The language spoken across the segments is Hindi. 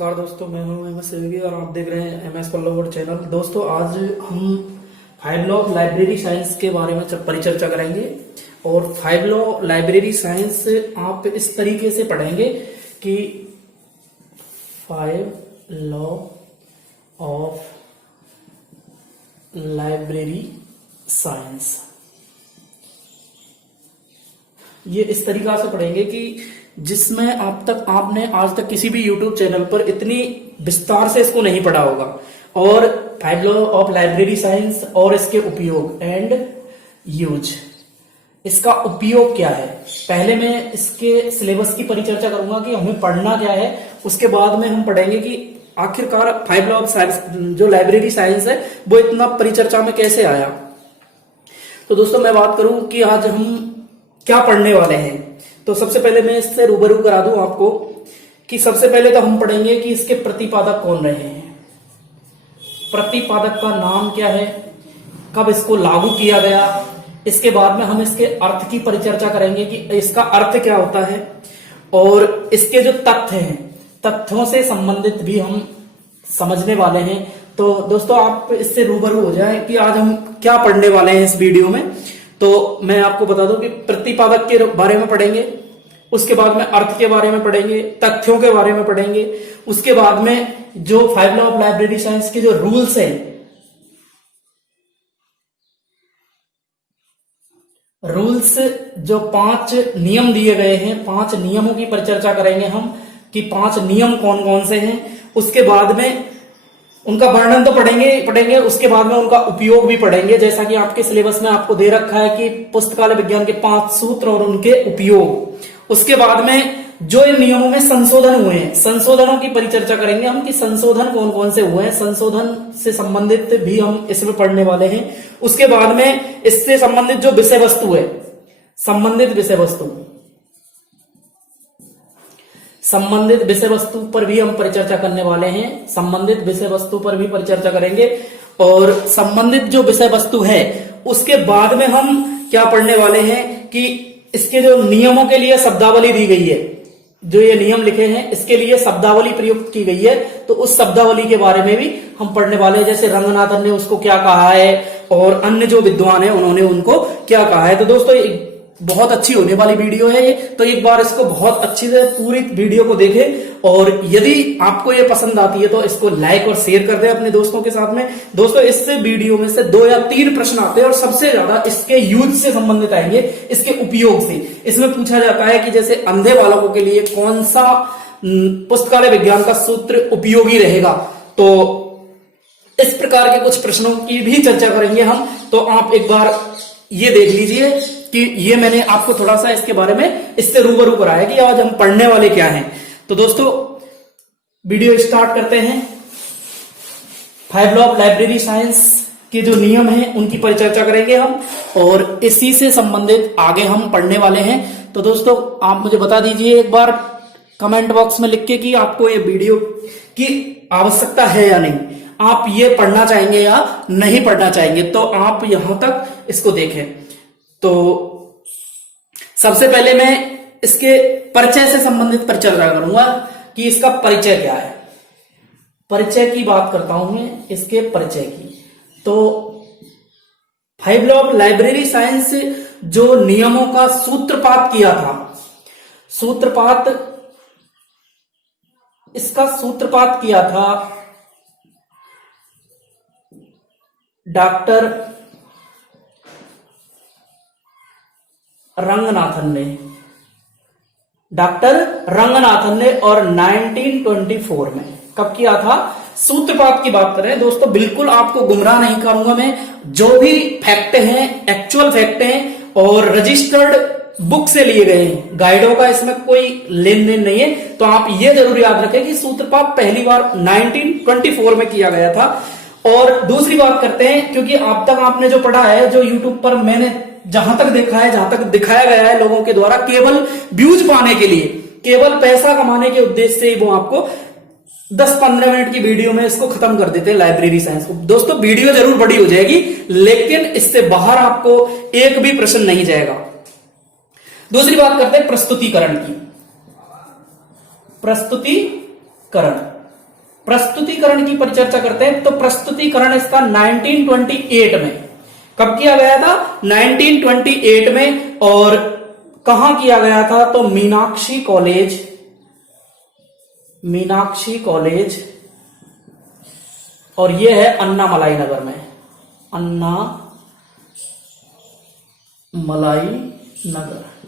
नमस्कार दोस्तों, मैं हूं एमएस सेवगी और आप देख रहे हैं एमएस पल्लव चैनल। दोस्तों आज हम 5 लॉ ऑफ लाइब्रेरी साइंस के बारे में परिचर्चा करेंगे। और 5 लॉ लाइब्रेरी साइंस आप इस तरीके से पढ़ेंगे कि 5 लॉ ऑफ लाइब्रेरी साइंस, ये इस तरीका से पढ़ेंगे कि जिसमें आपने आज तक किसी भी YouTube चैनल पर इतनी विस्तार से इसको नहीं पढ़ा होगा। और 5 लॉ ऑफ लाइब्रेरी साइंस और इसके उपयोग एंड यूज, इसका उपयोग क्या है, पहले मैं इसके सिलेबस की परिचर्चा करूंगा कि हमें पढ़ना क्या है। उसके बाद में हम पढ़ेंगे कि आखिरकार 5 लॉ ऑफ साइंस जो लाइब्रेरी साइंस है वो इतना परिचर्चा में कैसे आया। तो दोस्तों मैं बात करूं कि आज हम क्या पढ़ने वाले हैं, तो सबसे पहले मैं इससे रूबरू करा दूं आपको कि सबसे पहले तो हम पढ़ेंगे कि इसके प्रतिपादक कौन रहे हैं, प्रतिपादक का नाम क्या है, कब इसको लागू किया गया। इसके बाद में हम इसके अर्थ की परिचर्चा करेंगे कि इसका अर्थ क्या होता है, और इसके जो तथ्य हैं, तथ्यों से संबंधित भी हम समझने वाले हैं। तो दोस्तों आप इससे रूबरू हो जाएं कि आज हम क्या पढ़ने वाले हैं इस वीडियो में। तो मैं आपको बता दूं कि प्रतिपादक के बारे में पढ़ेंगे, उसके बाद में अर्थ के बारे में पढ़ेंगे, तथ्यों के बारे में पढ़ेंगे, उसके बाद में जो 5 लॉ ऑफ लाइब्रेरी साइंस के जो रूल्स हैं, रूल्स जो 5 नियम दिए गए हैं, 5 नियमों की परिचर्चा करेंगे हम कि 5 नियम कौन कौन से हैं। उसके बाद में उनका वर्णन तो पढ़ेंगे, उसके बाद में उनका उपयोग भी पढ़ेंगे, जैसा कि आपके सिलेबस में आपको दे रखा है कि पुस्तकालय विज्ञान के 5 सूत्र और उनके उपयोग। उसके बाद में जो इन नियमों में संशोधन हुए हैं, संशोधनों की परिचर्चा करेंगे हम कि संशोधन कौन कौन से हुए हैं, संशोधन से संबंधित भी हम इसमें पढ़ने वाले हैं। उसके बाद में इससे संबंधित जो विषय वस्तु है, संबंधित विषय वस्तु पर भी हम परिचर्चा करने वाले हैं, संबंधित विषय वस्तु पर भी परिचर्चा करेंगे। और संबंधित जो विषय वस्तु है उसके बाद में हम क्या पढ़ने वाले हैं कि इसके जो नियमों के लिए शब्दावली दी गई है, जो ये नियम लिखे हैं इसके लिए शब्दावली प्रयुक्त की गई है, तो उस शब्दावली के बारे में भी हम पढ़ने वाले हैं, जैसे रंगनाथन ने उसको क्या कहा है और अन्य जो विद्वान है उन्होंने उनको क्या कहा है। तो दोस्तों बहुत अच्छी होने वाली वीडियो है ये, तो एक बार इसको बहुत अच्छी से पूरी वीडियो को देखें। और यदि आपको ये पसंद आती है तो इसको लाइक और शेयर कर दें अपने दोस्तों के साथ में। दोस्तों इससे वीडियो में से 2 या 3 प्रश्न आते हैं और सबसे ज्यादा इसके यूज से संबंधित आएंगे, इसके उपयोग से। इसमें पूछा जाता है कि जैसे अंधे बालकों के लिए कौन सा पुस्तकालय विज्ञान का सूत्र उपयोगी रहेगा, तो इस प्रकार के कुछ प्रश्नों की भी चर्चा करेंगे हम। तो आप एक बार ये देख लीजिए कि ये मैंने आपको थोड़ा सा इसके बारे में इससे रूबरू कराया कि आज हम पढ़ने वाले क्या हैं। तो दोस्तों वीडियो स्टार्ट करते हैं। 5 लॉ ऑफ लाइब्रेरी साइंस के जो नियम हैं उनकी परिचर्चा करेंगे हम, और इसी से संबंधित आगे हम पढ़ने वाले हैं। तो दोस्तों आप मुझे बता दीजिए एक बार कमेंट बॉक्स में लिख के कि आपको ये वीडियो की आवश्यकता है या नहीं, आप ये पढ़ना चाहेंगे या नहीं पढ़ना चाहेंगे। तो आप यहां तक इसको देखें। तो सबसे पहले मैं इसके परिचय से संबंधित परिचर्चा करूंगा कि इसका परिचय क्या है। परिचय की बात करता हूं मैं, इसके परिचय की। तो 5 लॉ ऑफ लाइब्रेरी साइंस जो नियमों का सूत्रपात किया था, इसका सूत्रपात किया था डॉक्टर रंगनाथन ने और 1924 में कब किया था। सूत्रपात की बात करें दोस्तों, बिल्कुल आपको गुमराह नहीं करूंगा मैं, जो भी फैक्ट हैं एक्चुअल फैक्ट हैं और रजिस्टर्ड बुक से लिए गए हैं, गाइडों का इसमें कोई लेन देन नहीं है। तो आप ये जरूर याद रखें कि सूत्रपात पहली बार 1924 में किया गया था। और दूसरी बात करते हैं, क्योंकि अब तक आपने जो पढ़ा है, जो यूट्यूब पर मैंने जहां तक देखा है, जहां तक दिखाया गया है लोगों के द्वारा, केवल व्यूज पाने के लिए, केवल पैसा कमाने के उद्देश्य से वो आपको 10-15 मिनट की वीडियो में इसको खत्म कर देते हैं लाइब्रेरी साइंस को। दोस्तों वीडियो जरूर बड़ी हो जाएगी, लेकिन इससे बाहर आपको एक भी प्रश्न नहीं जाएगा। दूसरी बात करते हैं प्रस्तुतिकरण की। प्रस्तुतिकरण प्रस्तुतिकरण की परिचर्चा करते हैं तो प्रस्तुतिकरण इसका 1928 में, कब किया गया था? 1928 में। और कहां किया गया था? तो मीनाक्षी कॉलेज, और ये है अन्नामलाई नगर में,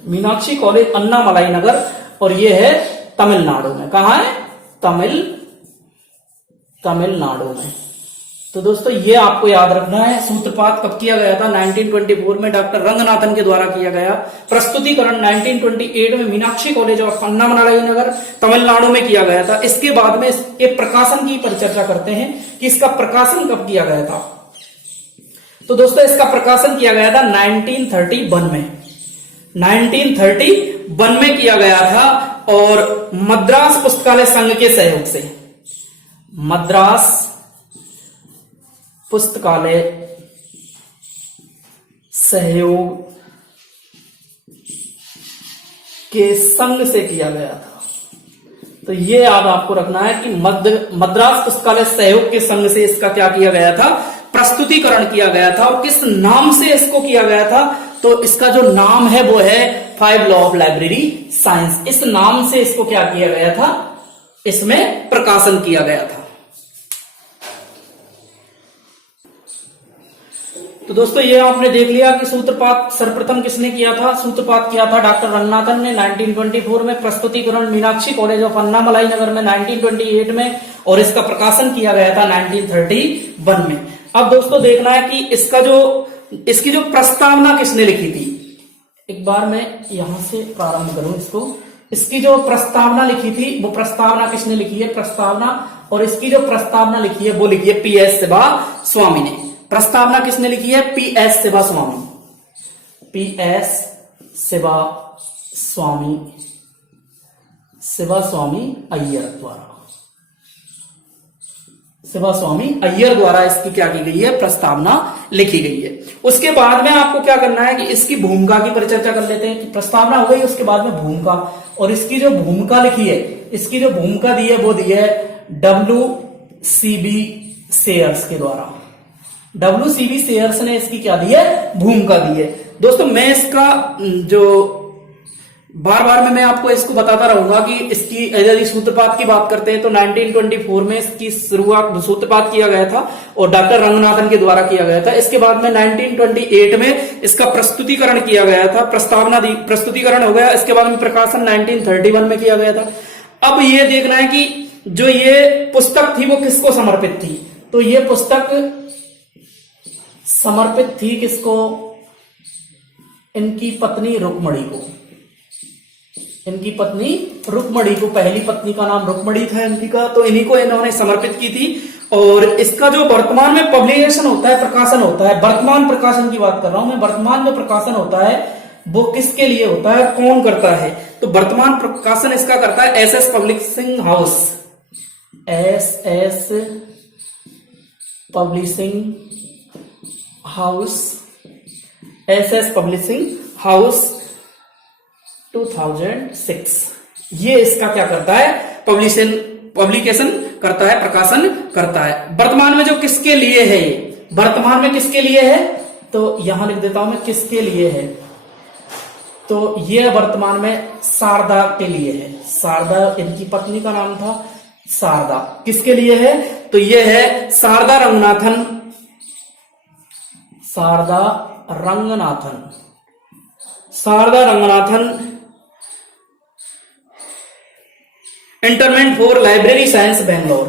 मीनाक्षी कॉलेज अन्नामलाई नगर, और ये है तमिलनाडु में। कहां है? तमिलनाडु में। तो दोस्तों ये आपको याद रखना है। सूत्रपात कब किया गया था? 1924 में डॉक्टर रंगनाथन के द्वारा किया गया। प्रस्तुतिकरण 1928 में मीनाक्षी कॉलेज ऑफ अन्नामलाई नगर तमिलनाडु में किया गया था। इसके बाद में इसके प्रकाशन की परिचर्चा करते हैं कि इसका प्रकाशन कब किया गया था। तो दोस्तों इसका प्रकाशन किया गया था 1931 में, 1931 में किया गया था। और मद्रास पुस्तकालय संघ के सहयोग से, मद्रास पुस्तकालय सहयोग के संघ से किया गया था। तो ये याद आपको रखना है कि मद्रास पुस्तकालय सहयोग के संघ से इसका क्या किया गया था? प्रस्तुतिकरण किया गया था। और किस नाम से इसको किया गया था? तो इसका जो नाम है वो है 5 लॉ ऑफ लाइब्रेरी साइंस। इस नाम से इसको क्या किया गया था? इसमें प्रकाशन किया गया था। तो दोस्तों ये आपने देख लिया कि सूत्रपात सर्वप्रथम किसने किया था। सूत्रपात किया था डॉक्टर रंगनाथन ने 1924 में, प्रस्तुतिकरण मीनाक्षी कॉलेज ऑफ अन्नामलाई नगर में 1928 में, और इसका प्रकाशन किया गया था 1931 में। अब दोस्तों देखना है कि इसकी जो प्रस्तावना किसने लिखी थी। एक बार मैं यहां से प्रारंभ करूं इसको। इसकी जो प्रस्तावना लिखी थी वो प्रस्तावना किसने लिखी है? प्रस्तावना, और इसकी जो प्रस्तावना लिखी है वो लिखी है PS शिवा स्वामी ने। प्रस्तावना किसने लिखी है? PS शिवा स्वामी, PS शिवा स्वामी अय्यर द्वारा, शिवा स्वामी अय्यर द्वारा इसकी क्या की गई है? प्रस्तावना लिखी गई है। उसके बाद में आपको क्या करना है कि इसकी भूमिका की परिचर्चा कर लेते हैं कि प्रस्तावना हो गई, उसके बाद में भूमिका, और इसकी जो भूमिका लिखी है, इसकी जो भूमिका दी है वो दी है WCB सेयर्स के द्वारा। WCB सेयर्स ने इसकी क्या दी है? भूमिका दी है। दोस्तों मैं इसका जो बार बार मैं आपको इसको बताता रहूंगा कि इसकी यदि सूत्रपात की बात करते हैं तो 1924 में इसकी शुरुआत सूत्रपात किया गया था और डॉक्टर रंगनाथन के द्वारा किया गया था। इसके बाद में 1928 में इसका प्रस्तुतिकरण किया गया था, प्रस्तुतिकरण हो गया। इसके बाद में प्रकाशन 1931 में किया गया था। अब ये देखना है कि जो ये पुस्तक थी वो किसको समर्पित थी। तो ये पुस्तक समर्पित थी किसको? इनकी पत्नी रुक्मणी को। इनकी पत्नी रुक्मणी को, पहली पत्नी का नाम रुक्मणी था इनकी का, तो इन्हीं को इन्होंने समर्पित की थी। और इसका जो वर्तमान में पब्लिकेशन होता है, प्रकाशन होता है, वर्तमान प्रकाशन की बात कर रहा हूं मैं, वर्तमान में प्रकाशन होता है वो किसके लिए होता है, कौन करता है? तो वर्तमान प्रकाशन इसका करता है SS publishing house, SS publishing house, SS publishing house 2006। ये इसका क्या करता है? पब्लिकेशन करता है, प्रकाशन करता है। वर्तमान में जो किसके लिए है, ये वर्तमान में किसके लिए है? तो यहां लिख देता हूं मैं किसके लिए है। तो ये वर्तमान में शारदा के लिए है। शारदा इनकी पत्नी का नाम था, शारदा। किसके लिए है? तो ये है Sharda Ranganathan, Sharda Ranganathan interment for library science Bangalore.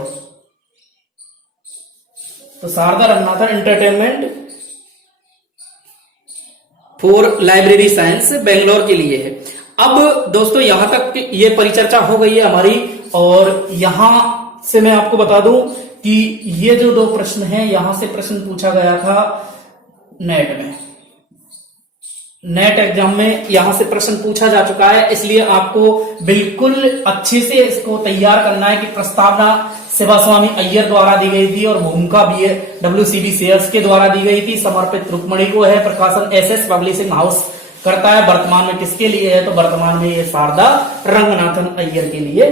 तो Sharda Ranganathan entertainment for library science Bangalore के लिए है। अब दोस्तों यहां तक ये परिचर्चा हो गई है हमारी, और यहां से मैं आपको बता दूं कि ये जो दो प्रश्न हैं, यहां से प्रश्न पूछा गया था नेट में, नेट एग्जाम में यहां से प्रश्न पूछा जा चुका है। इसलिए आपको बिल्कुल अच्छे से इसको तैयार करना है कि प्रस्तावना शिवा स्वामी अय्यर द्वारा दी गई थी और भूमिका भी WCB सेयर्स के द्वारा दी गई थी, समर्पित रुक्मणी को है, प्रकाशन SS पब्लिशिंग हाउस करता है। वर्तमान में किसके लिए है? तो वर्तमान में ये शारदा रंगनाथन अय्यर के लिए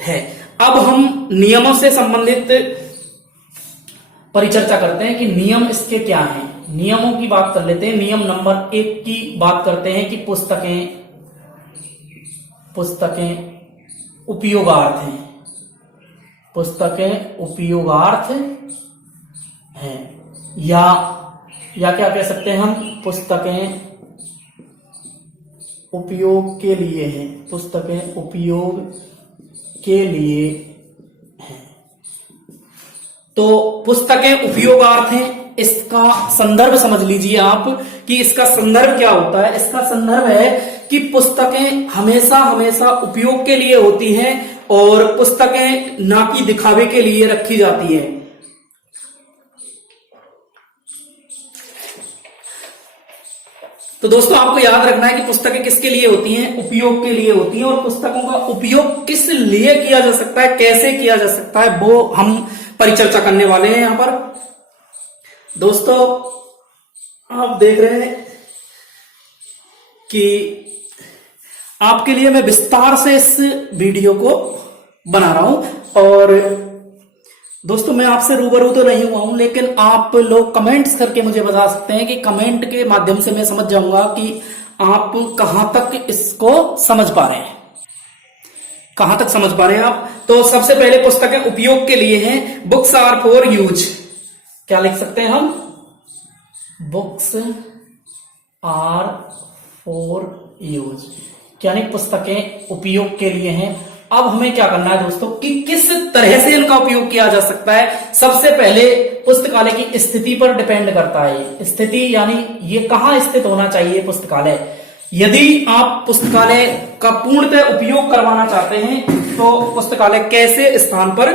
है। अब हम नियमों से संबंधित परिचर्चा करते हैं कि नियम इसके क्या हैं। नियमों की बात कर लेते हैं। नियम नंबर 1 की बात करते हैं कि पुस्तकें उपयोगार्थ हैं। पुस्तकें उपयोगार्थ हैं या क्या कह सकते हैं हम, पुस्तकें उपयोग के लिए हैं। पुस्तकें उपयोग के लिए हैं। तो पुस्तकें उपयोगार्थ हैं, इसका संदर्भ समझ लीजिए आप कि इसका संदर्भ क्या होता है। इसका संदर्भ है कि पुस्तकें हमेशा हमेशा उपयोग के लिए होती हैं और पुस्तकें ना कि दिखावे के लिए रखी जाती हैं। तो दोस्तों आपको याद रखना है कि पुस्तकें किसके लिए होती हैं, उपयोग के लिए होती हैं। और पुस्तकों का उपयोग किस लिए किया जा सकता है, कैसे किया जा सकता है, वो हम परिचर्चा करने वाले हैं यहां पर। दोस्तों आप देख रहे हैं कि आपके लिए मैं विस्तार से इस वीडियो को बना रहा हूं। और दोस्तों मैं आपसे रूबरू तो नहीं हुआ हूं, लेकिन आप लोग कमेंट्स करके मुझे बता सकते हैं कि कमेंट के माध्यम से मैं समझ जाऊंगा कि आप कहां तक इसको समझ पा रहे हैं, कहां तक समझ पा रहे हैं आप। तो सबसे पहले पुस्तकें उपयोग के लिए हैं। बुक्स आर फॉर यूज, क्या लिख सकते हैं हम, बुक्स आर फॉर यूज, यानी पुस्तकें उपयोग के लिए हैं। अब हमें क्या करना है दोस्तों कि किस तरह से इनका उपयोग किया जा सकता है। सबसे पहले पुस्तकालय की स्थिति पर डिपेंड करता है। स्थिति यानी ये कहां स्थित होना चाहिए पुस्तकालय। यदि आप पुस्तकालय का पूर्णतः उपयोग करवाना चाहते हैं तो पुस्तकालय कैसे स्थान पर,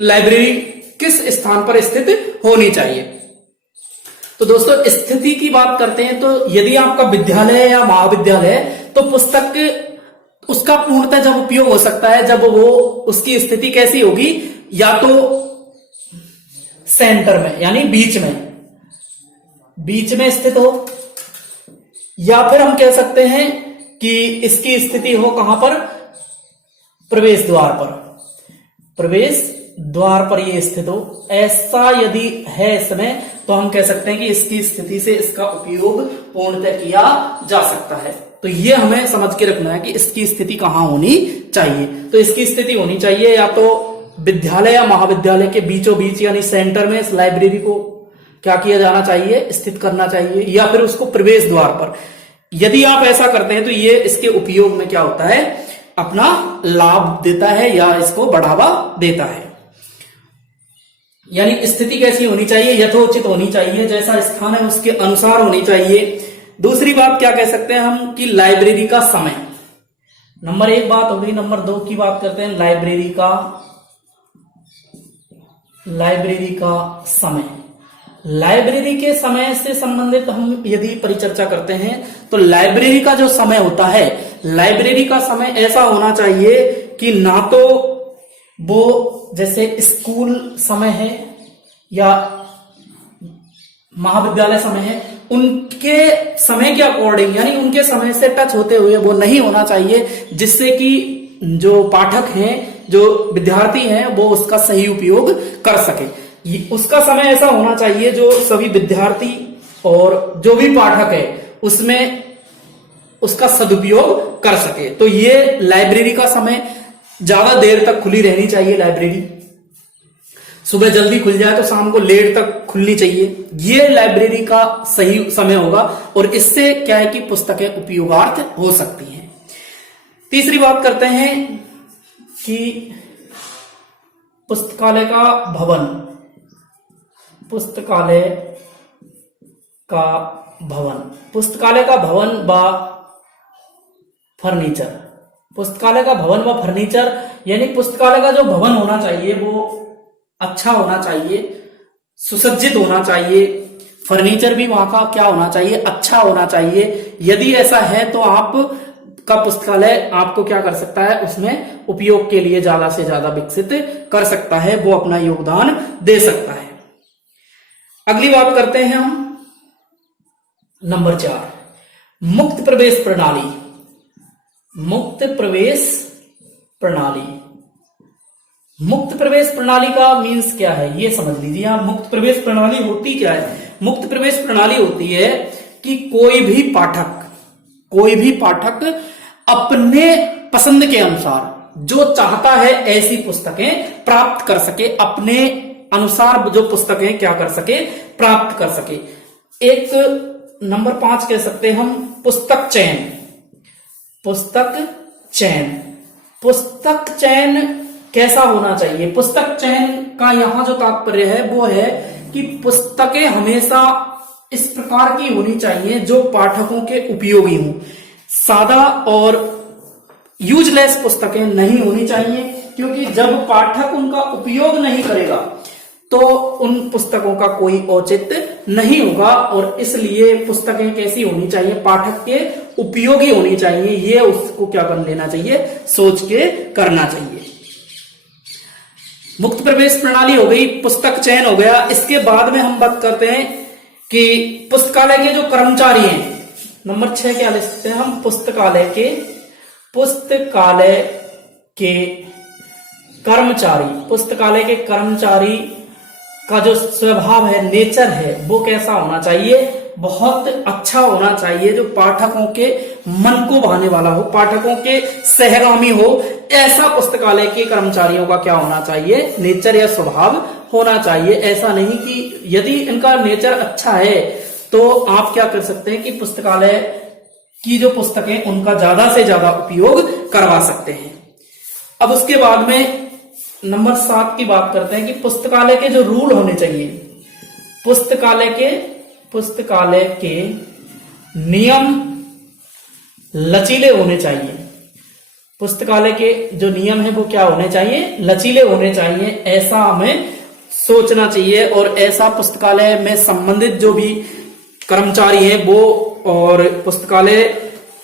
लाइब्रेरी किस स्थान पर स्थित होनी चाहिए। तो दोस्तों स्थिति की बात करते हैं तो यदि आपका विद्यालय या महाविद्यालय है तो पुस्तक उसका पूर्णतः जब उपयोग हो सकता है जब वो, उसकी स्थिति कैसी होगी, या तो सेंटर में यानी बीच में स्थित हो, या फिर हम कह सकते हैं कि इसकी स्थिति हो कहां पर, प्रवेश द्वार पर ये स्थित हो। ऐसा यदि है इसमें तो हम कह सकते हैं कि इसकी स्थिति से इसका उपयोग पूर्णतः किया जा सकता है। तो ये हमें समझ के रखना है कि इसकी स्थिति कहां होनी चाहिए। तो इसकी स्थिति होनी चाहिए या तो विद्यालय या महाविद्यालय के बीचों बीच यानी सेंटर में इस लाइब्रेरी को क्या किया जाना चाहिए, स्थित करना चाहिए, या फिर उसको प्रवेश द्वार पर। यदि आप ऐसा करते हैं तो ये इसके उपयोग में क्या होता है, अपना लाभ देता है या इसको बढ़ावा देता है। यानी स्थिति कैसी होनी चाहिए, यथोचित होनी चाहिए, जैसा स्थान है उसके अनुसार होनी चाहिए। दूसरी बात क्या कह सकते हैं हम कि लाइब्रेरी का समय, नंबर 1 बात हो गई। नंबर 2 की बात करते हैं लाइब्रेरी का समय। लाइब्रेरी के समय से संबंधित हम यदि परिचर्चा करते हैं तो लाइब्रेरी का जो समय होता है, लाइब्रेरी का समय ऐसा होना चाहिए कि ना तो वो जैसे स्कूल समय है या महाविद्यालय समय है, उनके समय के अकॉर्डिंग यानी उनके समय से टच होते हुए वो नहीं होना चाहिए, जिससे कि जो पाठक हैं, जो विद्यार्थी हैं, वो उसका सही उपयोग कर सके। उसका समय ऐसा होना चाहिए जो सभी विद्यार्थी और जो भी पाठक है उसमें उसका सदुपयोग कर सके। तो ये लाइब्रेरी का समय, ज्यादा देर तक खुली रहनी चाहिए लाइब्रेरी। सुबह जल्दी खुल जाए तो शाम को लेट तक खुलनी चाहिए। ये लाइब्रेरी का सही समय होगा और इससे क्या है कि पुस्तकें उपयोगार्थ हो सकती हैं। तीसरी बात करते हैं कि पुस्तकालय का भवन, पुस्तकालय का भवन व फर्नीचर। पुस्तकालय का भवन व फर्नीचर यानी पुस्तकालय का जो भवन होना चाहिए वो अच्छा होना चाहिए, सुसज्जित होना चाहिए। फर्नीचर भी वहां का क्या होना चाहिए, अच्छा होना चाहिए। यदि ऐसा है तो आप का पुस्तकालय आपको क्या कर सकता है, उसमें उपयोग के लिए ज्यादा से ज्यादा विकसित कर सकता है, वो अपना योगदान दे सकता है। अगली बात करते हैं हम नंबर 4, मुक्त प्रवेश प्रणाली। मुक्त प्रवेश प्रणाली मुक्त प्रवेश प्रणाली का मीन्स क्या है ये समझ लीजिए आप। मुक्त प्रवेश प्रणाली होती क्या है? मुक्त प्रवेश प्रणाली होती है कि कोई भी पाठक अपने पसंद के अनुसार जो चाहता है ऐसी पुस्तकें प्राप्त कर सके, अपने अनुसार जो पुस्तकें क्या कर सके, प्राप्त कर सके। एक नंबर 5 कह सकते हैं हम पुस्तक चयन। पुस्तक चयन कैसा होना चाहिए? पुस्तक चयन का यहां जो तात्पर्य है वो है कि पुस्तकें हमेशा इस प्रकार की होनी चाहिए जो पाठकों के उपयोगी हों। सादा और यूजलेस पुस्तकें नहीं होनी चाहिए, क्योंकि जब पाठक उनका उपयोग नहीं करेगा तो उन पुस्तकों का कोई औचित्य नहीं होगा। और इसलिए पुस्तकें कैसी होनी चाहिए? पाठक के उपयोगी होनी चाहिए। ये उसको क्या कर लेना चाहिए? सोच के करना चाहिए। मुक्त प्रवेश प्रणाली हो गई, पुस्तक चयन हो गया। इसके बाद में हम बात करते हैं कि पुस्तकालय के जो कर्मचारी हैं, नंबर 6 क्या ले सकते हैं हम? पुस्तकालय के कर्मचारी का जो स्वभाव है, नेचर है, वो कैसा होना चाहिए? बहुत अच्छा होना चाहिए, जो पाठकों के मन को भाने वाला हो, पाठकों के सहगामी हो। ऐसा पुस्तकालय के कर्मचारियों का क्या होना चाहिए? नेचर या स्वभाव होना चाहिए। ऐसा नहीं कि यदि इनका नेचर अच्छा है तो आप क्या कर सकते हैं कि पुस्तकालय की जो पुस्तकें उनका ज्यादा से ज्यादा उपयोग करवा सकते हैं। अब उसके बाद में नंबर 7 की बात करते हैं कि पुस्तकालय के जो रूल होने चाहिए, पुस्तकालय के नियम लचीले होने चाहिए। पुस्तकालय के जो नियम है वो क्या होने चाहिए? लचीले होने चाहिए। ऐसा हमें सोचना चाहिए और ऐसा पुस्तकालय में संबंधित जो भी कर्मचारी हैं वो और पुस्तकालय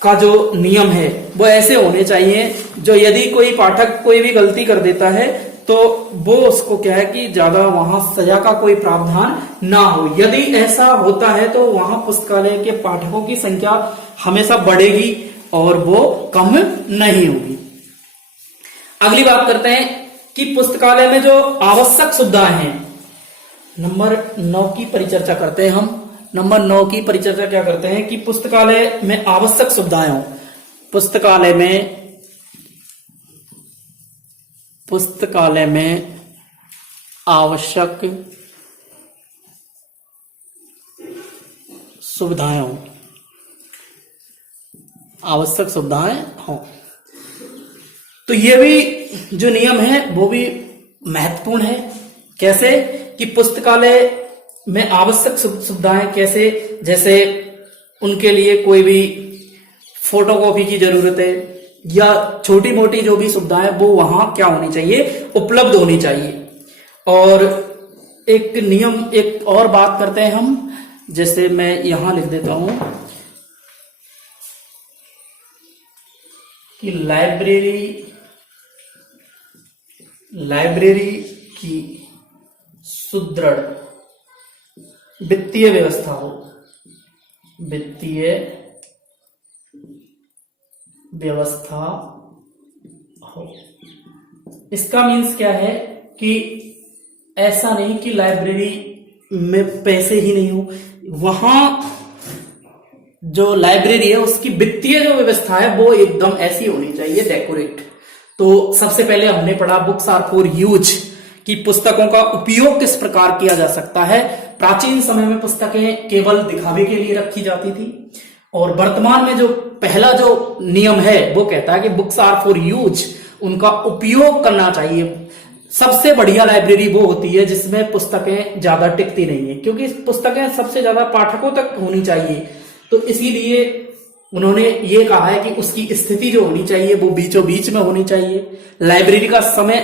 का जो नियम है वो ऐसे होने चाहिए जो यदि कोई पाठक कोई भी गलती कर देता है तो वो उसको क्या है कि ज्यादा वहां सजा का कोई प्रावधान ना हो। यदि ऐसा होता है तो वहां पुस्तकालय के पाठकों की संख्या हमेशा बढ़ेगी और वो कम नहीं होगी। अगली बात करते हैं कि पुस्तकालय में जो आवश्यक सुविधाएं हैं, नंबर 9 की परिचर्चा करते हैं हम। नंबर 9 की परिचर्चा क्या करते हैं कि पुस्तकालय में आवश्यक सुविधाएं हो। पुस्तकालय में आवश्यक सुविधाएं हो, आवश्यक सुविधाएं हो। तो ये भी जो नियम है वो भी महत्वपूर्ण है। कैसे कि पुस्तकालय में आवश्यक सुविधाएं कैसे? जैसे उनके लिए कोई भी फोटोकॉपी की जरूरत है या छोटी मोटी जो भी सुविधाएं वो वहां क्या होनी चाहिए? उपलब्ध होनी चाहिए। और एक नियम, एक और बात करते हैं हम, जैसे मैं यहां लिख देता हूं कि लाइब्रेरी की सुदृढ़ वित्तीय व्यवस्था हो। वित्तीय व्यवस्था हो, इसका मीन्स क्या है कि ऐसा नहीं कि लाइब्रेरी में पैसे ही नहीं हो, वहां जो लाइब्रेरी है उसकी वित्तीय जो व्यवस्था है वो एकदम ऐसी होनी चाहिए, डेकोरेट। तो सबसे पहले हमने पढ़ा बुक्स आर फॉर यूज, कि पुस्तकों का उपयोग किस प्रकार किया जा सकता है। प्राचीन समय में पुस्तकें केवल दिखावे के लिए रखी जाती थी और वर्तमान में जो पहला जो नियम है वो कहता है कि बुक्स आर फॉर यूज, उनका उपयोग करना चाहिए। सबसे बढ़िया लाइब्रेरी वो होती है जिसमें पुस्तकें ज्यादा टिकती नहीं है, क्योंकि पुस्तकें सबसे ज्यादा पाठकों तक होनी चाहिए। तो इसीलिए उन्होंने ये कहा है कि उसकी स्थिति जो होनी चाहिए वो बीचों बीच में होनी चाहिए। लाइब्रेरी का समय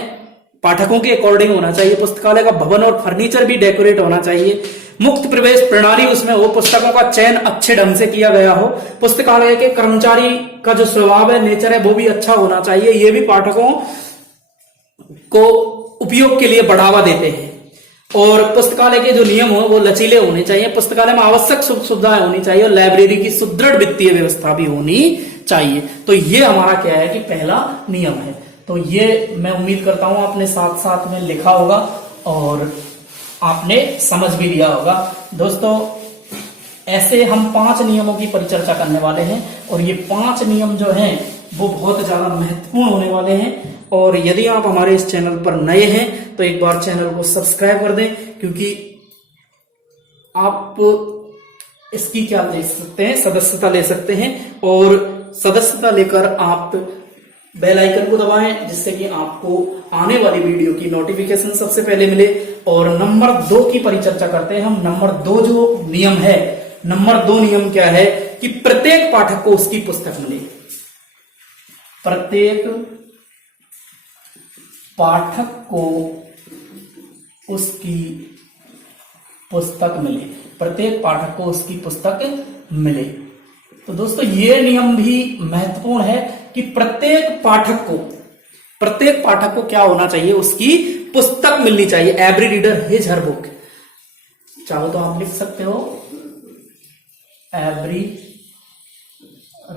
पाठकों के अकॉर्डिंग होना चाहिए। पुस्तकालय का भवन और फर्नीचर भी डेकोरेट होना चाहिए। मुक्त प्रवेश प्रणाली उसमें हो, पुस्तकों का चयन अच्छे ढंग से किया गया हो। पुस्तकालय के कर्मचारी का जो स्वभाव है, नेचर है, वो भी अच्छा होना चाहिए। ये भी पाठकों को उपयोग के लिए बढ़ावा देते हैं। और पुस्तकालय के जो नियम हो वो लचीले होने चाहिए। पुस्तकालय में आवश्यक सुविधाएं होनी चाहिए और लाइब्रेरी की सुदृढ़ वित्तीय व्यवस्था भी होनी चाहिए। तो ये हमारा क्या है कि पहला नियम है। तो ये मैं उम्मीद करता हूं आपने साथ साथ में लिखा होगा और आपने समझ भी लिया होगा। दोस्तों ऐसे हम 5 नियमों की परिचर्चा करने वाले हैं और ये 5 नियम जो हैं वो बहुत ज्यादा महत्वपूर्ण होने वाले हैं। और यदि आप हमारे इस चैनल पर नए हैं तो एक बार चैनल को सब्सक्राइब कर दें, क्योंकि आप इसकी क्या ले सकते हैं, सदस्यता ले सकते हैं और सदस्यता लेकर आप बेल आइकन को दबाएं, जिससे कि आपको आने वाली वीडियो की नोटिफिकेशन सबसे पहले मिले। और नंबर 2 की परिचर्चा करते हैं हम। नंबर 2 जो नियम है, नंबर 2 नियम क्या है कि प्रत्येक पाठक को उसकी पुस्तक मिले। प्रत्येक पाठक को उसकी पुस्तक मिले। प्रत्येक पाठक को उसकी पुस्तक मिले। तो दोस्तों ये नियम भी महत्वपूर्ण है कि प्रत्येक पाठक को क्या होना चाहिए, उसकी पुस्तक मिलनी चाहिए। Every reader his her book. चाहो तो आप लिख सकते हो every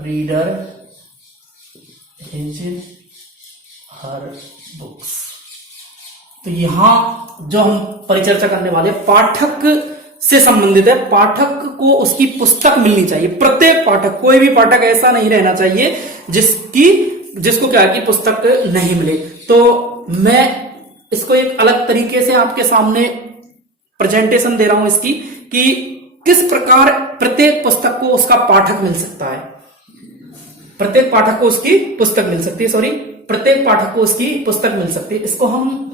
reader his her books. तो यहां जो हम परिचर्चा करने वाले पाठक से संबंधित है। पाठक को उसकी पुस्तक मिलनी चाहिए। प्रत्येक पाठक, कोई भी पाठक ऐसा नहीं रहना चाहिए जिसको क्या कि पुस्तक नहीं मिले। तो मैं इसको एक अलग तरीके से आपके सामने प्रेजेंटेशन दे रहा हूं इसकी, कि किस प्रकार प्रत्येक पुस्तक को उसका पाठक मिल सकता है। प्रत्येक पाठक को उसकी पुस्तक मिल सकती है, प्रत्येक पाठक को उसकी पुस्तक मिल सकती है। इसको हम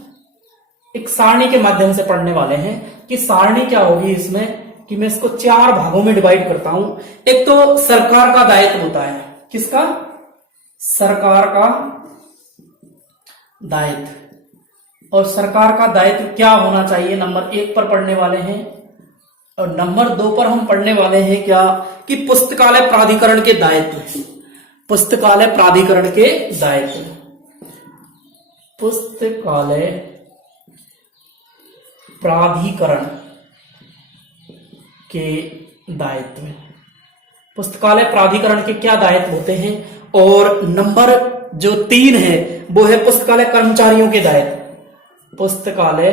एक सारणी के माध्यम से पढ़ने वाले हैं कि सारणी क्या होगी इसमें, कि मैं इसको 4 भागों में डिवाइड करता हूं। एक तो सरकार का दायित्व होता है। किसका? सरकार का दायित्व। और सरकार का दायित्व क्या होना चाहिए, नंबर 1 पर पढ़ने वाले हैं। और नंबर 2 पर हम पढ़ने वाले हैं क्या, कि पुस्तकालय प्राधिकरण के दायित्व। पुस्तकालय प्राधिकरण के दायित्व। पुस्तकालय प्राधिकरण के दायित्व। पुस्तकालय प्राधिकरण के क्या दायित्व होते हैं। और नंबर जो 3 है वो है पुस्तकालय कर्मचारियों के दायित्व। पुस्तकालय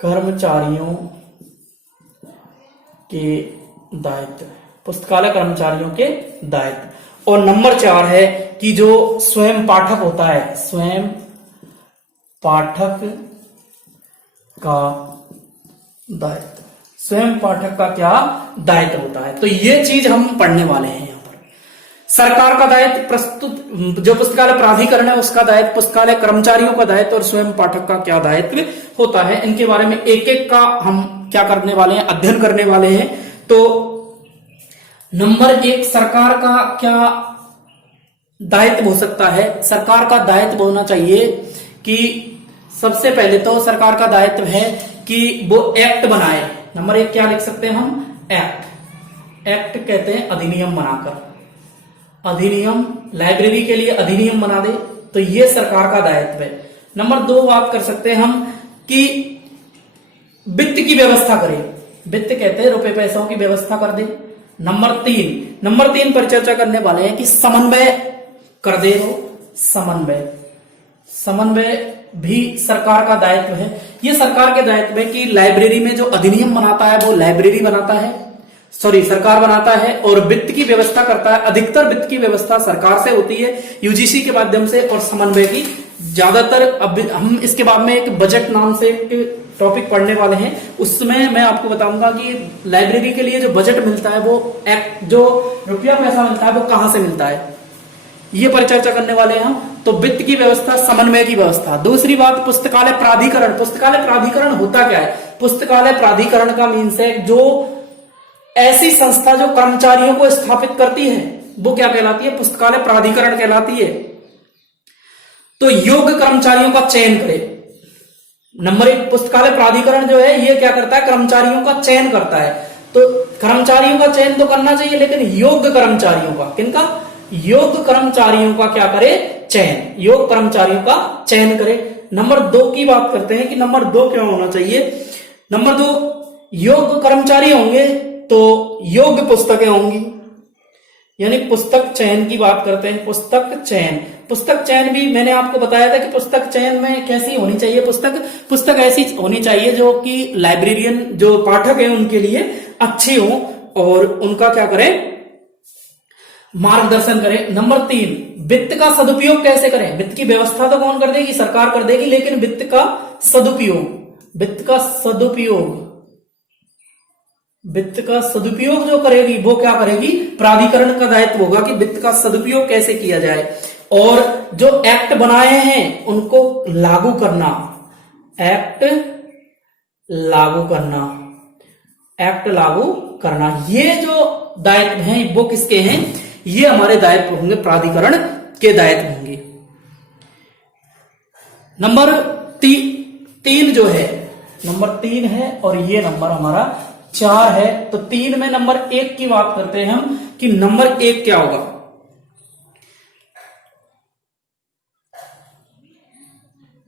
कर्मचारियों के दायित्व। पुस्तकालय कर्मचारियों के दायित्व। और नंबर 4 है कि जो स्वयं पाठक होता है, स्वयं पाठक का दायित्व। स्वयं पाठक का क्या दायित्व होता है। तो ये चीज हम पढ़ने वाले हैं यहां पर। सरकार का दायित्व, प्रस्तुत जो पुस्तकालय प्राधिकरण है उसका दायित्व, पुस्तकालय कर्मचारियों का दायित्व और स्वयं पाठक का क्या दायित्व होता है। इनके बारे में एक एक का हम क्या करने वाले हैं, अध्ययन करने वाले हैं। तो नंबर 1, सरकार का क्या दायित्व हो सकता है। सरकार का दायित्व होना चाहिए कि सबसे पहले तो सरकार का दायित्व है कि वो एक्ट बनाए। नंबर 1 क्या लिख सकते हैं हम, एक्ट। एक्ट कहते हैं अधिनियम बनाकर। अधिनियम, लाइब्रेरी के लिए अधिनियम बना दे, तो ये सरकार का दायित्व है। नंबर 2 बात कर सकते हैं हम कि वित्त की व्यवस्था करे। वित्त कहते हैं रुपए पैसों की व्यवस्था कर दे। नंबर 3 पर चर्चा करने वाले हैं कि समन्वय कर दे। समन्वय भी सरकार का दायित्व है। ये सरकार के दायित्व है कि लाइब्रेरी में जो अधिनियम बनाता है वो लाइब्रेरी बनाता है, सरकार बनाता है। और वित्त की व्यवस्था करता है। अधिकतर वित्त की व्यवस्था सरकार से होती है, यूजीसी के माध्यम से। और समन्वय की ज्यादातर, अब हम इसके बाद में एक बजट नाम से एक टॉपिक पढ़ने वाले हैं, उसमें मैं आपको बताऊंगा कि लाइब्रेरी के लिए जो बजट मिलता है वो जो रुपया पैसा मिलता है वो कहां से मिलता है, ये परिचर्चा करने वाले हैं हम। तो वित्त की व्यवस्था, समन्वय की व्यवस्था। दूसरी बात, पुस्तकालय प्राधिकरण। पुस्तकालय प्राधिकरण होता क्या है। पुस्तकालय प्राधिकरण का मीन्स है जो ऐसी संस्था जो कर्मचारियों को स्थापित करती है वो क्या कहलाती है, पुस्तकालय प्राधिकरण कहलाती है। तो योग्य कर्मचारियों का चयन करे। नंबर 1, पुस्तकालय प्राधिकरण जो है ये क्या करता है, कर्मचारियों का चयन करता है। तो कर्मचारियों का चयन तो करना चाहिए, लेकिन योग्य कर्मचारियों का, किनका, योग्य कर्मचारियों का क्या करे, चयन। योग्य कर्मचारियों का चयन करे। नंबर 2 की बात करते हैं कि नंबर 2 क्या होना चाहिए। नंबर 2, योग्य कर्मचारी होंगे तो योग्य पुस्तकें होंगी, यानी पुस्तक चयन की बात करते हैं। पुस्तक चयन भी मैंने आपको बताया था कि पुस्तक चयन में कैसी होनी चाहिए पुस्तक ऐसी होनी चाहिए जो कि लाइब्रेरियन जो पाठक है उनके लिए अच्छी हो और उनका क्या करें, मार्गदर्शन करें। नंबर 3, वित्त का सदुपयोग कैसे करें। वित्त की व्यवस्था तो कौन कर देगी, सरकार कर देगी, लेकिन वित्त का सदुपयोग जो करेगी वो क्या करेगी, प्राधिकरण का दायित्व होगा कि वित्त का सदुपयोग कैसे किया जाए। और जो एक्ट बनाए हैं उनको लागू करना, एक्ट लागू करना, ये जो दायित्व हैं वो किसके हैं, ये हमारे दायित्व होंगे, प्राधिकरण के दायित्व होंगे। नंबर 3 जो है, नंबर 3 है और ये नंबर हमारा 4 है। तो 3 में नंबर 1 की बात करते हैं हम कि नंबर 1 क्या होगा,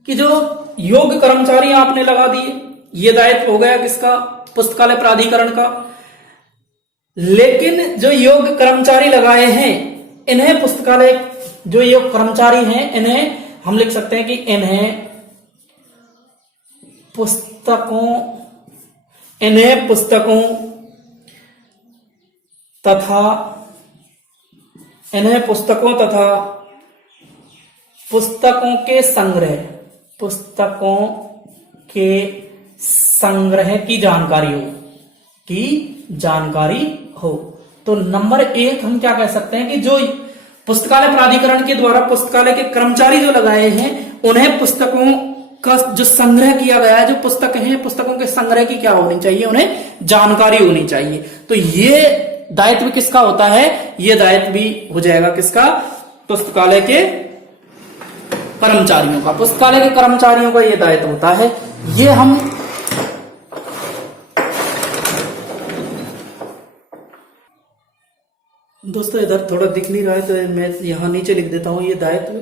कि जो योग्य कर्मचारी आपने लगा दिए, ये दायित्व हो गया किसका, पुस्तकालय प्राधिकरण का। लेकिन जो योग्य कर्मचारी लगाए हैं इन्हें पुस्तकालय, जो योग्य कर्मचारी हैं इन्हें हम लिख सकते हैं कि इन्हें पुस्तकों तथा पुस्तकों के संग्रह की जानकारी हो। तो नंबर 1 हम क्या कह सकते हैं कि जो पुस्तकालय प्राधिकरण के द्वारा पुस्तकालय के कर्मचारी जो लगाए हैं उन्हें पुस्तकों का जो संग्रह किया गया है, जो पुस्तक हैं पुस्तकों के संग्रह की क्या होनी चाहिए, उन्हें जानकारी होनी चाहिए। तो ये दायित्व किसका होता है, ये दायित्व भी हो जाएगा किसका, पुस्तकालय के कर्मचारियों का। पुस्तकालय के कर्मचारियों का ये दायित्व होता है। ये हम दोस्तों इधर थोड़ा दिख नहीं रहा है तो मैं यहां नीचे लिख देता हूं, ये दायित्व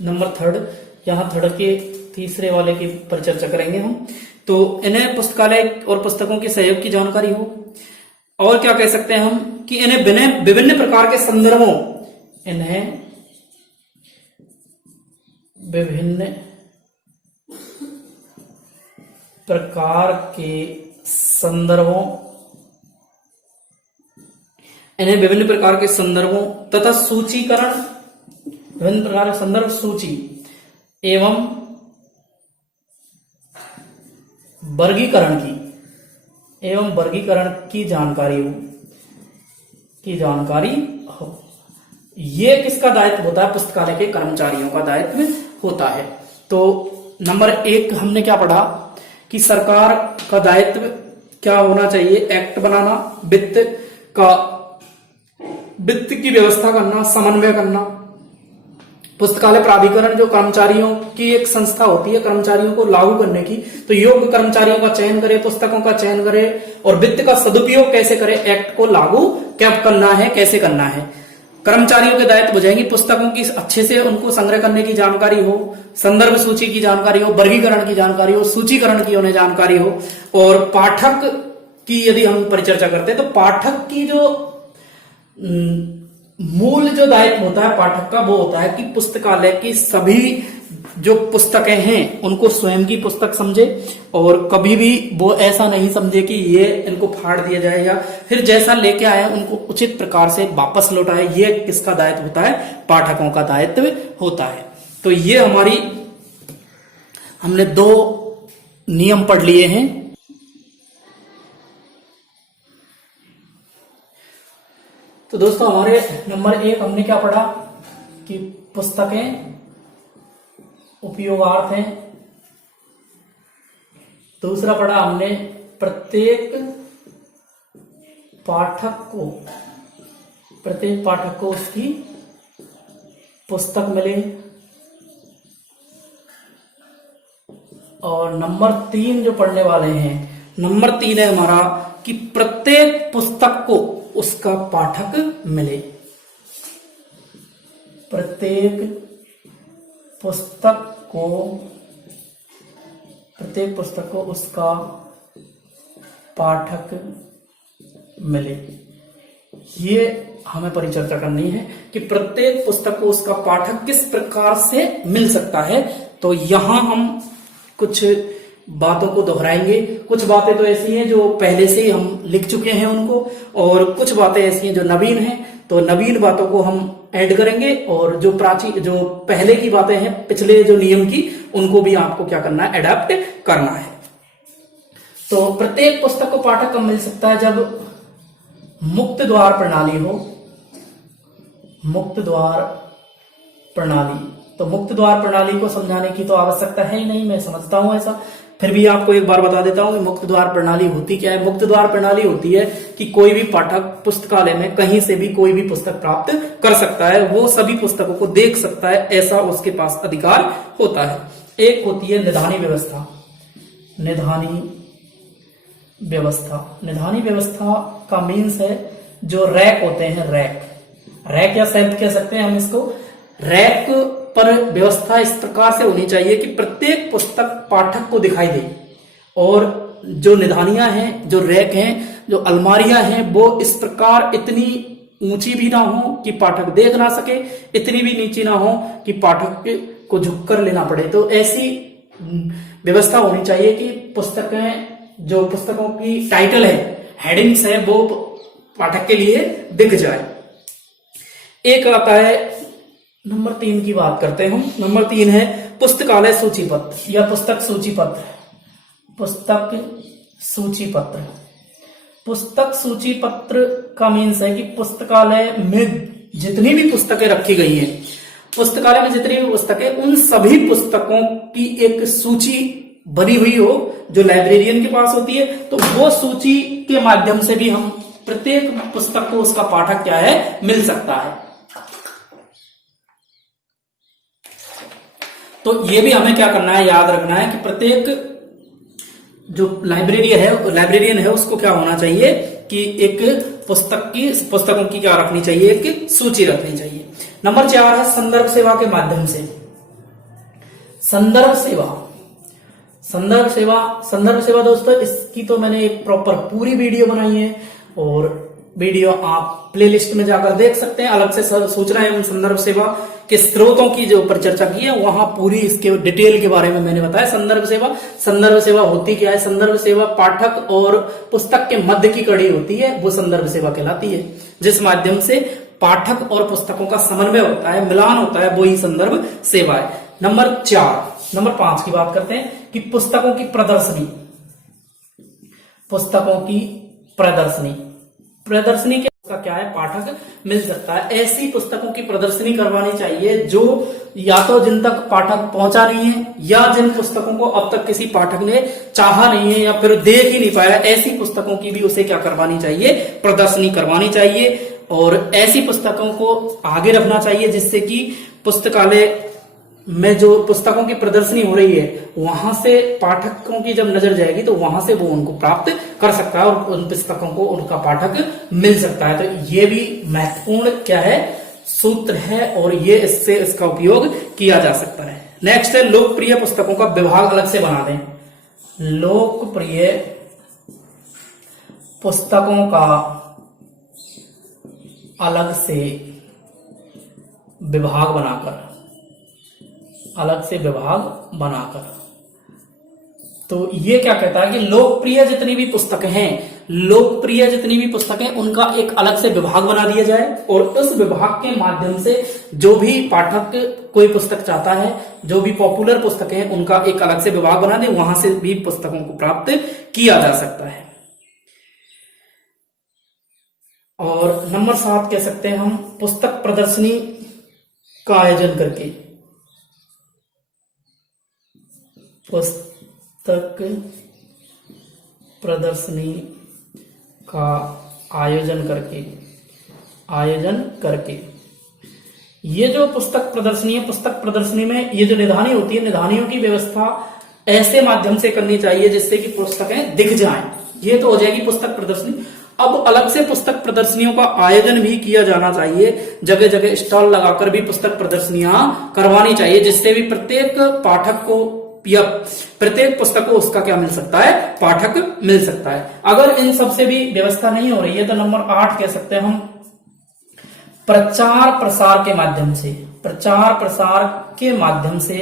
नंबर 3, यहां 3 के तीसरे वाले की परिचर्चा करेंगे हम। तो इन्हें पुस्तकालय और पुस्तकों के सहयोग की जानकारी हो। और क्या कह सकते हैं हम कि इन्हें विभिन्न प्रकार के संदर्भों, विभिन्न प्रकार के संदर्भों तथा सूचीकरण, विभिन्न प्रकार के संदर्भ सूची एवं वर्गीकरण की जानकारी हो। ये किसका दायित्व होता है, पुस्तकालय के कर्मचारियों का दायित्व होता है। तो नंबर 1 हमने क्या पढ़ा कि सरकार का दायित्व क्या होना चाहिए, एक्ट बनाना, वित्त की व्यवस्था करना, समन्वय करना। पुस्तकालय प्राधिकरण जो कर्मचारियों की एक संस्था होती है कर्मचारियों को लागू करने की, तो योग्य कर्मचारियों का चयन करे, पुस्तकों का चयन करे और वित्त का सदुपयोग कैसे करे, एक्ट को लागू क्या करना है, कैसे करना है। कर्मचारियों के दायित्व हो जाएंगी पुस्तकों की अच्छे से उनको संग्रह करने की जानकारी हो, संदर्भ सूची की जानकारी हो, वर्गीकरण की जानकारी हो, सूचीकरण की उन्हें जानकारी हो। और पाठक की यदि हम परिचर्चा करते हैं तो पाठक की जो मूल जो दायित्व होता है पाठक का वो होता है कि पुस्तकालय की सभी जो पुस्तकें हैं उनको स्वयं की पुस्तक समझे और कभी भी वो ऐसा नहीं समझे कि ये इनको फाड़ दिया जाए या फिर जैसा लेके आए उनको उचित प्रकार से वापस लौटाए। ये किसका दायित्व होता है, पाठकों का दायित्व होता है। तो ये हमने 2 नियम पढ़ लिए हैं। तो दोस्तों हमारे नंबर 1 हमने क्या पढ़ा कि पुस्तकें उपयोगार्थ हैं। दूसरा पढ़ा हमने प्रत्येक पाठक को उसकी पुस्तक मिले। और नंबर 3 जो पढ़ने वाले हैं, नंबर 3 है हमारा कि प्रत्येक पुस्तक को उसका पाठक मिले। प्रत्येक पुस्तक को उसका पाठक मिले। ये हमें परिचर्चा करनी है कि प्रत्येक पुस्तक को उसका पाठक किस प्रकार से मिल सकता है। तो यहां हम कुछ बातों को दोहराएंगे। कुछ बातें तो ऐसी हैं जो पहले से ही हम लिख चुके हैं उनको, और कुछ बातें ऐसी हैं जो नवीन हैं, तो नवीन बातों को हम ऐड करेंगे, और जो प्राचीन जो पहले की बातें हैं पिछले जो नियम की, उनको भी आपको क्या करना है, एडाप्ट करना है। तो प्रत्येक पुस्तक को पाठक कब मिल सकता है, जब मुक्त द्वार प्रणाली हो। मुक्त द्वार प्रणाली, तो मुक्त द्वार प्रणाली को समझाने की तो आवश्यकता है ही नहीं, मैं समझता हूं ऐसा, फिर भी आपको एक बार बता देता हूं कि मुक्त द्वार प्रणाली होती क्या है। मुक्त द्वार प्रणाली होती है कि कोई भी पाठक पुस्तकालय में कहीं से भी कोई भी पुस्तक प्राप्त कर सकता है, वो सभी पुस्तकों को देख सकता है, ऐसा उसके पास अधिकार होता है। एक होती है निधानी व्यवस्था। निधानी व्यवस्था, निधानी व्यवस्था का मीन्स है जो रैक होते हैं, रैक या शेल्फ कह सकते हैं हम इसको। रैक पर व्यवस्था इस प्रकार से होनी चाहिए कि प्रत्येक पुस्तक पाठक को दिखाई दे, और जो निधानियां हैं, जो रैक हैं, जो अलमारियां हैं, वो इस प्रकार इतनी ऊंची भी ना हो कि पाठक देख ना सके, इतनी भी नीची ना हो कि पाठक को झुककर लेना पड़े। तो ऐसी व्यवस्था होनी चाहिए कि पुस्तकें, जो पुस्तकों की टाइटल है, हेडिंग्स है, वो पाठक के लिए दिख जाए। एक आता है नंबर 3 की बात करते हैं हम। नंबर 3 है पुस्तकालय सूचीपत्र या पुस्तक सूचीपत्र। पुस्तक सूचीपत्र, पुस्तक सूचीपत्र का मीन्स है कि पुस्तकालय में जितनी भी पुस्तकें रखी गई हैं, पुस्तकालय में जितनी भी पुस्तकें, उन सभी पुस्तकों की एक सूची बनी हुई हो जो लाइब्रेरियन के पास होती है। तो वो सूची के माध्यम से भी हम प्रत्येक पुस्तक को उसका पाठक क्या है, मिल सकता है। तो ये भी हमें क्या करना है, याद रखना है कि प्रत्येक जो लाइब्रेरियन है उसको क्या होना चाहिए कि एक पुस्तकों की क्या रखनी चाहिए, एक सूची रखनी चाहिए। नंबर 4 है संदर्भ सेवा के माध्यम से। संदर्भ सेवा दोस्तों, इसकी तो मैंने एक प्रॉपर पूरी वीडियो बनाई है, और वीडियो आप प्लेलिस्ट में जाकर देख सकते हैं। अलग से सूचना एवं संदर्भ सेवा के स्रोतों की जो ऊपर चर्चा की है, वहां पूरी इसके डिटेल के बारे में मैंने बताया। संदर्भ सेवा होती क्या है? संदर्भ सेवा पाठक और पुस्तक के मध्य की कड़ी होती है, वो संदर्भ सेवा कहलाती है, जिस माध्यम से पाठक और पुस्तकों का समन्वय होता है, मिलान होता है, वो ही संदर्भ सेवा है। नंबर 5 की बात करते हैं कि पुस्तकों की प्रदर्शनी। पुस्तकों की प्रदर्शनी के का क्या है, पाठक मिल सकता है। ऐसी पुस्तकों की प्रदर्शनी करवानी चाहिए जो या तो जिन तक पाठक पहुंचा नहीं है, या जिन पुस्तकों को अब तक किसी पाठक ने चाहा नहीं है या फिर देख ही नहीं पाया, ऐसी पुस्तकों की भी उसे क्या करवानी चाहिए, प्रदर्शनी करवानी चाहिए। और ऐसी पुस्तकों को आगे रखना चाहिए जिससे कि पुस्तकालय में जो पुस्तकों की प्रदर्शनी हो रही है, वहां से पाठकों की जब नजर जाएगी तो वहां से वो उनको प्राप्त कर सकता है, और उन पुस्तकों को उनका पाठक मिल सकता है। तो ये भी महत्वपूर्ण क्या है, सूत्र है, और ये इससे इसका उपयोग किया जा सकता है। नेक्स्ट है लोकप्रिय पुस्तकों का विभाग अलग से बना दें। लोकप्रिय पुस्तकों का अलग से विभाग बनाकर, तो ये क्या कहता है कि लोकप्रिय जितनी भी पुस्तकें उनका एक अलग से विभाग बना दिया जाए, और उस विभाग के माध्यम से जो भी पाठक कोई पुस्तक चाहता है, जो भी पॉपुलर पुस्तकें हैं, उनका एक अलग से विभाग बना दे, वहां से भी पुस्तकों को प्राप्त किया जा सकता है। और नंबर 7 कह सकते हैं हम पुस्तक प्रदर्शनी का आयोजन करके। पुस्तक प्रदर्शनी का आयोजन करके ये जो पुस्तक प्रदर्शनी है, पुस्तक प्रदर्शनी में ये जो निधानी होती है, निधानियों की व्यवस्था ऐसे माध्यम से करनी चाहिए जिससे कि पुस्तकें दिख जाएं। ये तो हो जाएगी पुस्तक प्रदर्शनी। अब अलग से पुस्तक प्रदर्शनियों का आयोजन भी किया जाना चाहिए, जगह जगह स्टॉल लगाकर भी पुस्तक प्रदर्शनियां करवानी चाहिए, जिससे भी प्रत्येक पाठक को या प्रत्येक पुस्तक को उसका क्या मिल सकता है, पाठक मिल सकता है। अगर इन सब से भी व्यवस्था नहीं हो रही है तो नंबर 8 कह सकते हैं हम प्रचार प्रसार के माध्यम से, प्रचार प्रसार के माध्यम से,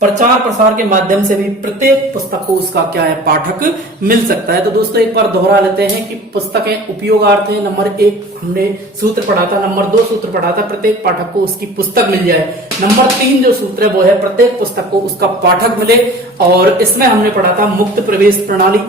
प्रचार प्रसार के माध्यम से भी प्रत्येक पुस्तक को उसका क्या है, पाठक मिल सकता है। तो दोस्तों एक बार दोहरा लेते हैं कि पुस्तकें उपयोगार्थ है। नंबर 1 हमने सूत्र पढ़ा था, नंबर 2 सूत्र पढ़ा था प्रत्येक पाठक को उसकी पुस्तक मिल जाए। नंबर 3 जो सूत्र है वो है प्रत्येक पुस्तक को उसका पाठक मिले। और इसमें हमने पढ़ा था मुक्त प्रवेश प्रणाली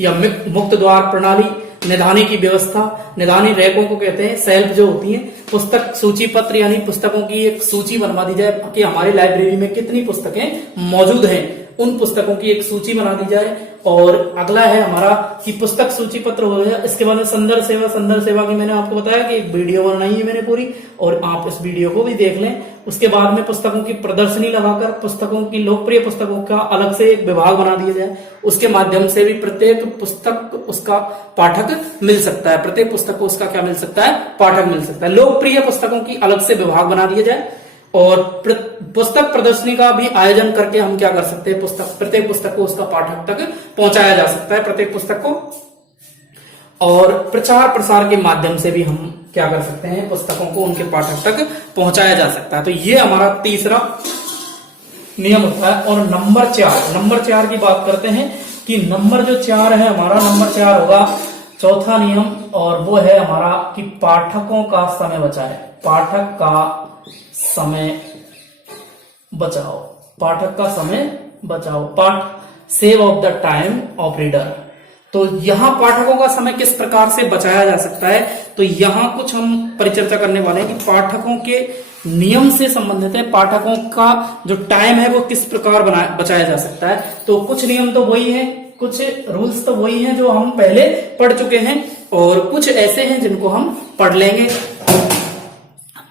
या मुक्त द्वार प्रणाली, निधानी की व्यवस्था, निधानी रैकों को कहते हैं, सेल्फ जो होती है, पुस्तक सूची पत्र यानी पुस्तकों की एक सूची बनवा दी जाए कि हमारी लाइब्रेरी में कितनी पुस्तकें मौजूद हैं, उन पुस्तकों की एक सूची बना दी जाए। और अगला है हमारा कि पुस्तक सूची पत्र हो गया। इसके बाद में संदर्भ सेवा, संदर्भ सेवा की मैंने आपको बताया कि एक वीडियो बनाई है मैंने पूरी, और आप इस वीडियो को भी देख लें। उसके बाद में पुस्तकों की प्रदर्शनी लगाकर पुस्तकों की, लोकप्रिय पुस्तकों का अलग से एक विभाग बना दिया जाए, उसके माध्यम से भी प्रत्येक पुस्तक उसका पाठक मिल सकता है, प्रत्येक पुस्तक को उसका क्या मिल सकता है, पाठक मिल सकता है। लोकप्रिय पुस्तकों की अलग से विभाग बना दिया जाए और पुस्तक प्रदर्शनी का भी आयोजन करके हम क्या कर सकते हैं, पुस्तक, प्रत्येक पुस्तक को उसका पाठक तक पहुंचाया जा सकता है, प्रत्येक पुस्तक को। और प्रचार प्रसार के माध्यम से भी हम क्या कर सकते हैं, पुस्तकों को उनके पाठक तक पहुंचाया जा सकता है। तो ये हमारा तीसरा नियम होता है। और नंबर 4 की बात करते हैं कि नंबर जो 4 है हमारा, नंबर 4 होगा चौथा नियम, और वो है हमारा कि पाठकों का समय बचाए, पाठक का समय बचाओ, पाठक का समय बचाओ, save of the time of reader. तो यहां पाठकों का समय किस प्रकार से बचाया जा सकता है, तो यहां कुछ हम परिचर्चा करने वाले हैं कि पाठकों के नियम से संबंधित है, पाठकों का जो टाइम है वो किस प्रकार बचाया जा सकता है। तो कुछ नियम तो वही है, कुछ रूल्स तो वही हैं जो हम पहले पढ़ चुके हैं, और कुछ ऐसे हैं जिनको हम पढ़ लेंगे।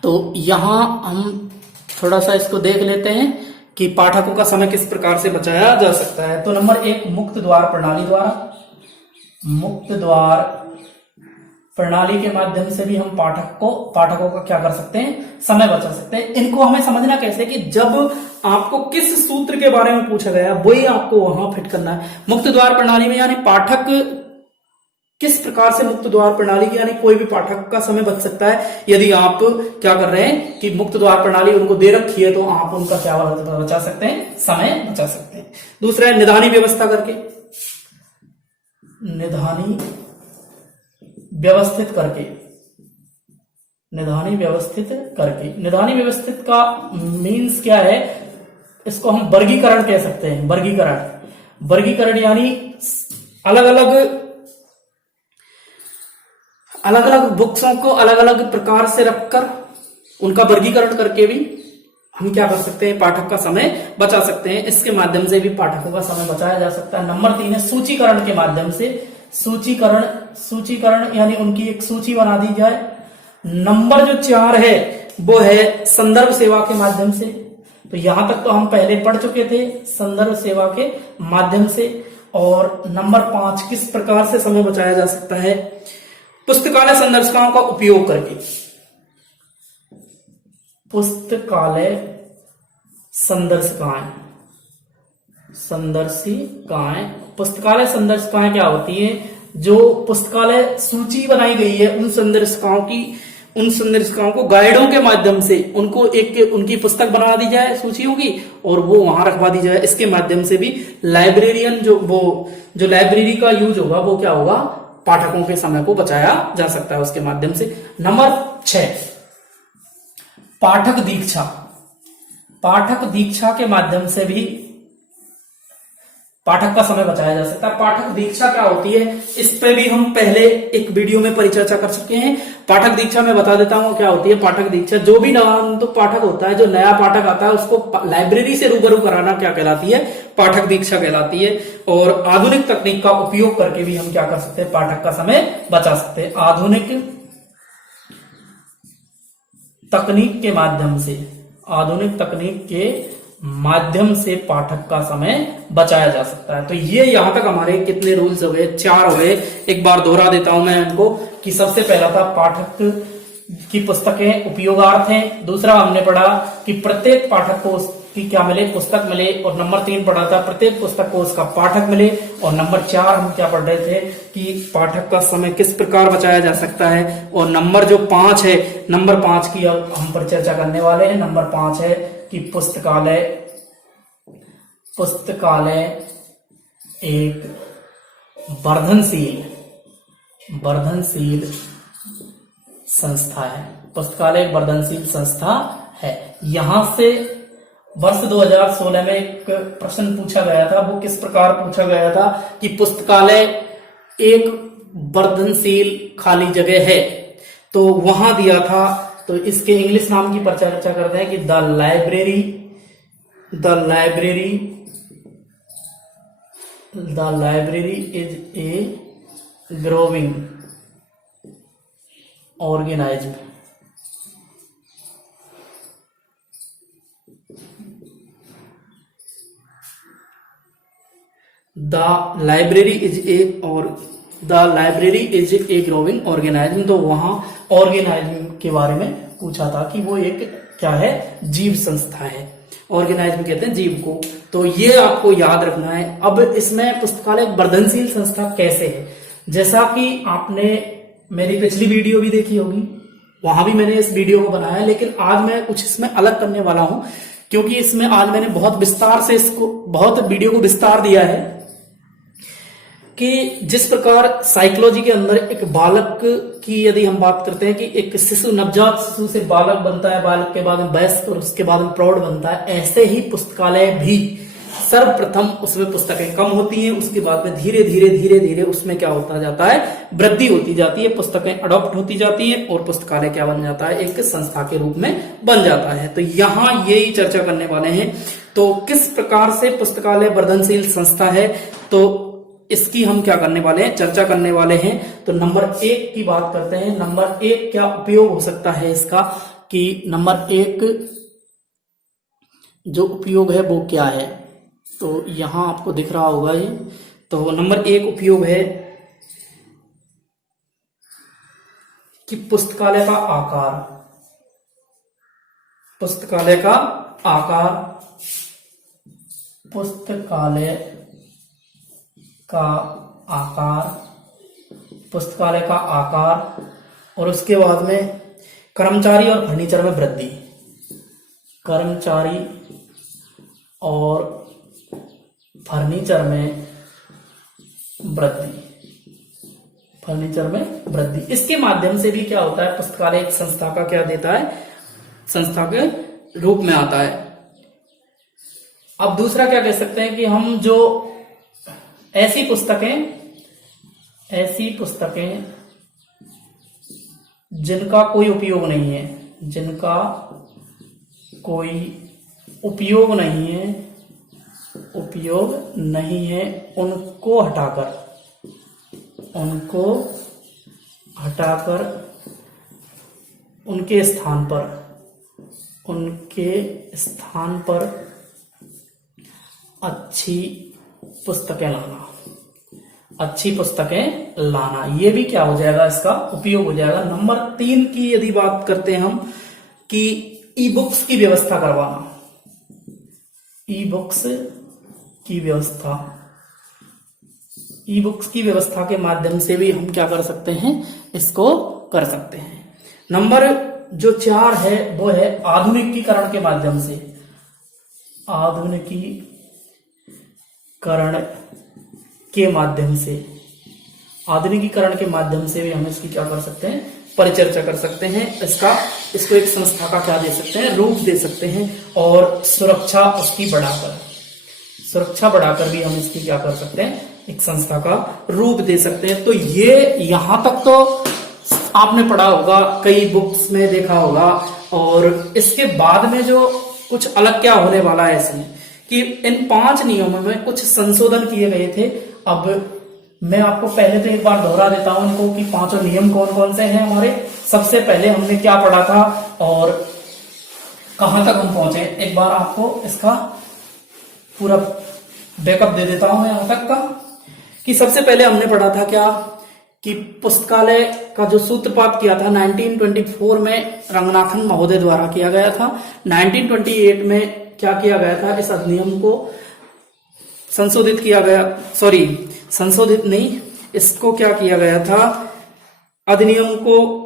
तो यहां हम थोड़ा सा इसको देख लेते हैं कि पाठकों का समय किस प्रकार से बचाया जा सकता है। तो नंबर 1 मुक्त द्वार प्रणाली द्वारा, मुक्त द्वार प्रणाली के माध्यम से भी हम पाठकों का क्या कर सकते हैं, समय बचा सकते हैं। इनको हमें समझना कैसे कि जब आपको किस सूत्र के बारे में पूछा गया वही आपको वहां फिट करना है। मुक्त द्वार प्रणाली में यानी पाठक किस प्रकार से, मुक्त द्वार प्रणाली की यानी कोई भी पाठक का समय बच सकता है यदि आप क्या कर रहे हैं कि मुक्त द्वार प्रणाली उनको दे रखी है, तो आप उनका क्या बचा सकते हैं, समय बचा सकते हैं। दूसरा है निधानी व्यवस्था करके, निधानी व्यवस्थित करके, निधानी व्यवस्थित करके। निधानी व्यवस्थित का मीन्स क्या है, इसको हम वर्गीकरण कह सकते हैं, वर्गीकरण यानी अलग अलग बुक्सों को अलग अलग प्रकार से रखकर उनका वर्गीकरण करके भी हम क्या कर सकते हैं, पाठक का समय बचा सकते हैं। इसके माध्यम से भी पाठकों का समय बचाया जा सकता है। नंबर 3 है सूचीकरण के माध्यम से, सूचीकरण यानी उनकी एक सूची बना दी जाए। नंबर जो 4 है वो है संदर्भ सेवा के माध्यम से। तो यहां तक तो हम पहले पढ़ चुके थे, संदर्भ सेवा के माध्यम से। और नंबर 5 किस प्रकार से समय बचाया जा सकता है, पुस्तकालय संदर्शिकाओं का उपयोग करके, पुस्तकालय संदर्शिकाएं, पुस्तकालय संदर्शिकाएं क्या होती हैं, जो पुस्तकालय सूची बनाई गई है उन संदर्शिकाओं को गाइडों के माध्यम से उनको एक उनकी पुस्तक बना दी जाए सूचियों की, और वो वहां रखवा दी जाए। इसके माध्यम से भी लाइब्रेरियन जो लाइब्रेरी का यूज होगा वो क्या होगा, पाठकों के समय को बचाया जा सकता है उसके माध्यम से। नंबर 6 पाठक दीक्षा के माध्यम से भी पाठक का समय बचाया जा सकता है। पाठक दीक्षा क्या होती है, इस पे भी हम पहले एक वीडियो में परिचर्चा कर चुके हैं। पाठक दीक्षा में बता देता हूं क्या होती है। पाठक दीक्षा, जो भी तो पाठक होता है, जो नया पाठक आता है उसको लाइब्रेरी से रूबरू कराना क्या कहलाती है, पाठक दीक्षा कहलाती है। और आधुनिक तकनीक का उपयोग करके भी हम क्या कर सकते हैं, पाठक का समय बचा सकते हैं। आधुनिक तकनीक के माध्यम से पाठक का समय बचाया जा सकता है। तो ये यहां तक हमारे कितने रूल्स हो गए, 4 हो गए। एक बार दोहरा देता हूं मैं इनको कि सबसे पहला था पाठक की पुस्तकें उपयोगार्थ हैं। दूसरा हमने पढ़ा कि प्रत्येक पाठक को की क्या मिले, पुस्तक मिले। और नंबर 3 पढ़ा था प्रत्येक पुस्तक को उसका पाठक मिले। और नंबर 4 हम क्या पढ़ रहे थे कि पाठक का समय किस प्रकार बचाया जा सकता है। और नंबर जो 5 है, नंबर 5 की अब हम पर चर्चा करने वाले हैं। नंबर 5 है कि पुस्तकालय एक वर्धनशील संस्था है। पुस्तकालय एक वर्धनशील संस्था है। यहां से वर्ष 2016 में एक प्रश्न पूछा गया था। वो किस प्रकार पूछा गया था कि पुस्तकालय एक वर्धनशील खाली जगह है, तो वहां दिया था। तो इसके इंग्लिश नाम की पर चर्चा करते हैं कि the library is a growing organism. The library is a growing organism. तो वहां ऑर्गेनाइज्म के बारे में पूछा था कि वो एक क्या है, जीव संस्था है। ऑर्गेनाइज्म कहते हैं जीव को। तो ये आपको याद रखना है। अब इसमें पुस्तकालय एक वर्धनशील संस्था कैसे है, जैसा कि आपने मेरी पिछली वीडियो भी देखी होगी, वहां भी मैंने इस वीडियो को बनाया है। लेकिन आज मैं कुछ इसमें अलग करने वाला हूं, क्योंकि इसमें आज मैंने बहुत वीडियो को विस्तार दिया है कि जिस प्रकार साइकोलॉजी के अंदर एक बालक की यदि हम बात करते हैं कि एक शिशु, नवजात शिशु से बालक बनता है, बालक के बाद में वयस्क और उसके बाद में प्रौढ़ बनता है, ऐसे ही पुस्तकालय भी सर्वप्रथम उसमें पुस्तकें कम होती हैं, उसके बाद में धीरे धीरे उसमें क्या होता जाता है, वृद्धि होती जाती है, पुस्तकें अडॉप्ट होती जाती हैं और पुस्तकालय क्या बन जाता है, एक संस्था के रूप में बन जाता है। तो यहाँ यही चर्चा करने वाले हैं। तो किस प्रकार से पुस्तकालय वर्धनशील संस्था है, तो इसकी हम क्या करने वाले हैं, चर्चा करने वाले हैं। तो नंबर 1 की बात करते हैं। नंबर 1 क्या उपयोग हो सकता है इसका, कि नंबर 1 जो उपयोग है वो क्या है। तो यहां आपको दिख रहा होगा ये। तो नंबर 1 उपयोग है कि पुस्तकालय का आकार, पुस्तकालय का आकार और उसके बाद में कर्मचारी और फर्नीचर में वृद्धि, कर्मचारी और फर्नीचर में वृद्धि। इसके माध्यम से भी क्या होता है, पुस्तकालय एक संस्था का क्या देता है, संस्था के रूप में आता है। अब दूसरा क्या कह सकते हैं कि हम जो ऐसी पुस्तकें जिनका कोई उपयोग नहीं है, उनको हटाकर उनके स्थान पर अच्छी पुस्तकें लाना, ये भी क्या हो जाएगा, इसका उपयोग हो जाएगा। नंबर 3 की यदि बात करते हैं हम कि ई बुक्स की व्यवस्था करवाना, ई बुक्स की व्यवस्था के माध्यम से भी हम क्या कर सकते हैं, इसको कर सकते हैं। नंबर जो 4 है वो है आधुनिकीकरण के माध्यम से, आधुनिकीकरण के माध्यम से भी हम इसकी क्या कर सकते हैं, परिचर्चा कर सकते हैं। इसको एक संस्था का क्या दे सकते हैं, रूप दे सकते हैं। और सुरक्षा बढ़ाकर भी हम इसकी क्या कर सकते हैं, एक संस्था का रूप दे सकते हैं। तो ये यहां तक तो आपने पढ़ा होगा, कई बुक्स में देखा होगा। और इसके बाद में जो कुछ अलग क्या होने वाला है इसमें, कि इन 5 नियमों में कुछ संशोधन किए गए थे। अब मैं आपको पहले तो एक बार दोहरा देता हूं इनको कि 5 नियम कौन कौन से हैं हमारे। सबसे पहले हमने क्या पढ़ा था और कहां तक हम पहुंचे, एक बार आपको इसका पूरा बैकअप दे देता हूं मैं यहां तक का, कि सबसे पहले हमने पढ़ा था क्या, कि पुस्तकालय का जो सूत्रपात किया था 1924 में रंगनाथन महोदय द्वारा किया गया था। 1928 में क्या किया गया था, इस अधिनियम को संशोधित किया गया, सॉरी संशोधित नहीं, इसको क्या किया गया था, अधिनियम को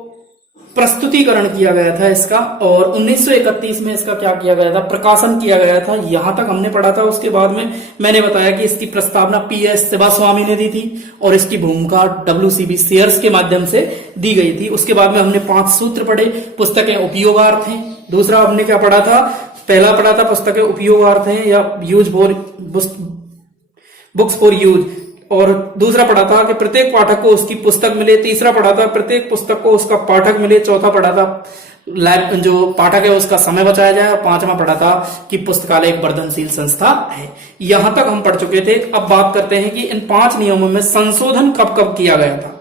प्रस्तुतिकरण किया गया था इसका, और 1931 में इसका क्या किया गया था, प्रकाशन किया गया था। यहां तक हमने पढ़ा था। उसके बाद में मैंने बताया कि इसकी प्रस्तावना PS शिवास्वामी ने दी थी और इसकी भूमिका WCB शेयर्स के माध्यम से दी गई थी। उसके बाद में हमने 5 सूत्र पढ़े, पुस्तकें उपयोगार्थ हैं। दूसरा हमने क्या पढ़ा था, पहला पढ़ा था पुस्तकें उपयोगार्थ हैं या use for books for use, और दूसरा पढ़ा था कि प्रत्येक पाठक को उसकी पुस्तक मिले। तीसरा पढ़ा था प्रत्येक पुस्तक को उसका पाठक मिले। चौथा पढ़ा था जो पाठक है उसका समय बचाया जाए। और 5वां पढ़ा था कि पुस्तकालय एक वर्धनशील संस्था है। यहां तक हम पढ़ चुके थे। अब बात करते हैं कि इन 5 नियमों में संशोधन कब कब किया गया था।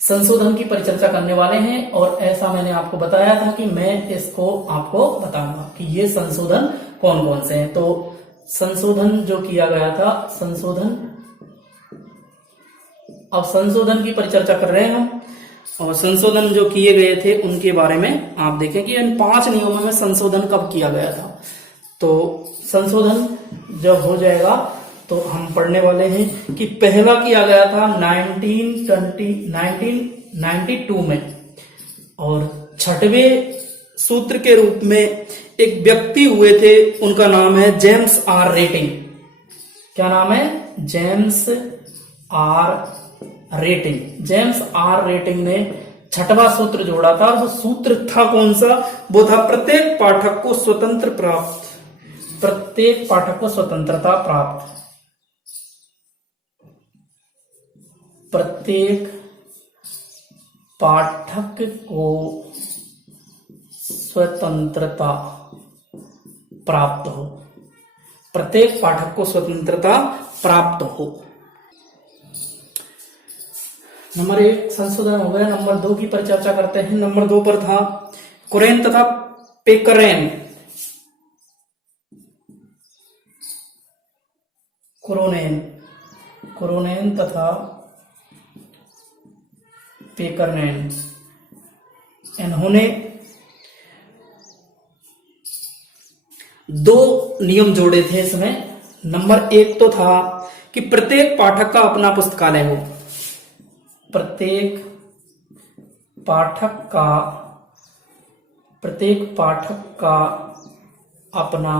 संशोधन की परिचर्चा करने वाले हैं, और ऐसा मैंने आपको बताया था कि मैं इसको आपको बताऊंगा कि ये संशोधन कौन कौन से हैं। तो संशोधन जो किया गया था, अब संशोधन की परिचर्चा कर रहे हैं हम, और संशोधन जो किए गए थे उनके बारे में आप देखें कि इन 5 नियमों में संशोधन कब किया गया था। तो संशोधन जब हो जाएगा तो हम पढ़ने वाले हैं कि पहला किया गया था 1992 में, और 6वें सूत्र के रूप में एक व्यक्ति हुए थे, उनका नाम है जेम्स आर रेटिंग। क्या नाम है? James R Rating. James R Rating ने 6वां सूत्र जोड़ा था। वो सूत्र था कौन सा? वो था प्रत्येक पाठक को स्वतंत्रता प्राप्त, प्रत्येक पाठक को स्वतंत्रता प्राप्त, प्रत्येक पाठक को स्वतंत्रता प्राप्त हो, प्रत्येक पाठक को स्वतंत्रता प्राप्त हो। नंबर 1 संशोधन हो गया। नंबर 2 की परिचर्चा करते हैं। नंबर 2 पर था कुरेन तथा पेकरेन, कुरोनेन तथा पेकरेन, इन्होंने 2 नियम जोड़े थे इसमें। नंबर 1 तो था कि प्रत्येक पाठक का अपना पुस्तकालय हो, प्रत्येक पाठक का अपना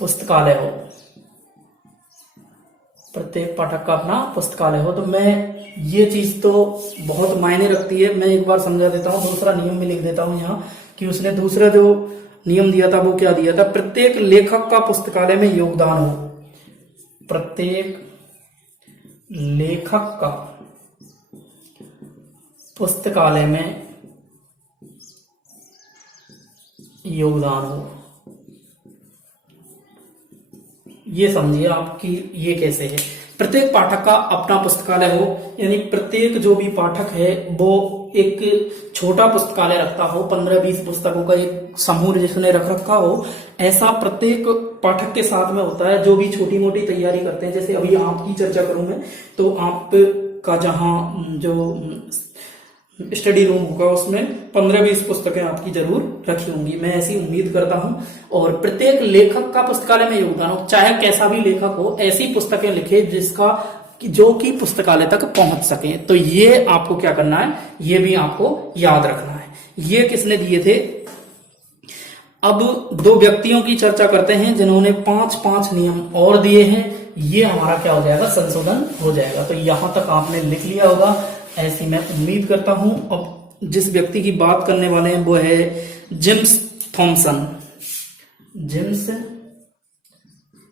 पुस्तकालय हो, प्रत्येक पाठक का अपना पुस्तकालय हो। तो मैं ये चीज तो बहुत मायने रखती है, मैं एक बार समझा देता हूं। दूसरा नियम में लिख देता हूं यहां कि उसने दूसरा जो नियम दिया था वो क्या दिया था, प्रत्येक लेखक का पुस्तकालय में योगदान हो, प्रत्येक लेखक का पुस्तकालय में योगदान हो। ये समझिए आपकी ये कैसे है, प्रत्येक पाठक का अपना पुस्तकालय हो, यानी प्रत्येक जो भी पाठक है वो एक छोटा पुस्तकालय रखता हो, 15-20 पुस्तकों का एक समूह जिसने रख रखा हो। ऐसा प्रत्येक पाठक के साथ में होता है। जो भी छोटी मोटी तैयारी करते हैं, जैसे अभी आपकी चर्चा करूं मैं, तो आपका जहां जो स्टडी रूम होगा उसमें 15-20 पुस्तकें आपकी जरूर रखी होंगी, मैं ऐसी उम्मीद करता हूं। और प्रत्येक लेखक का पुस्तकालय में योगदान हो, चाहे कैसा भी लेखक हो, ऐसी पुस्तकें लिखे जिसका जो कि पुस्तकालय तक पहुंच सके। तो ये आपको क्या करना है, ये भी आपको याद रखना है। ये किसने दिए थे? अब 2 व्यक्तियों की चर्चा करते हैं जिन्होंने 5-5 नियम और दिए हैं। ये हमारा क्या हो जाएगा, संशोधन हो जाएगा। तो यहां तक आपने लिख लिया होगा, ऐसी मैं उम्मीद करता हूं। अब जिस व्यक्ति की बात करने वाले हैं वो है जेम्स थॉमसन। जेम्स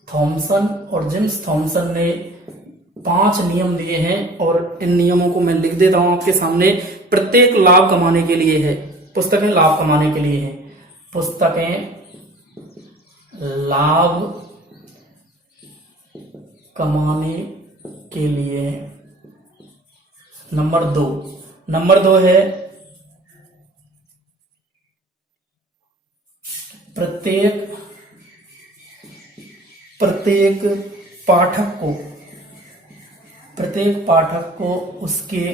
थॉमसन, और जेम्स थॉमसन ने 5 नियम दिए हैं, और इन नियमों को मैं लिख देता हूं आपके सामने। प्रत्येक लाभ कमाने के लिए है, पुस्तकें लाभ कमाने के लिए है, पुस्तकें लाभ कमाने के लिए। नंबर 2 है प्रत्येक पाठक को उसके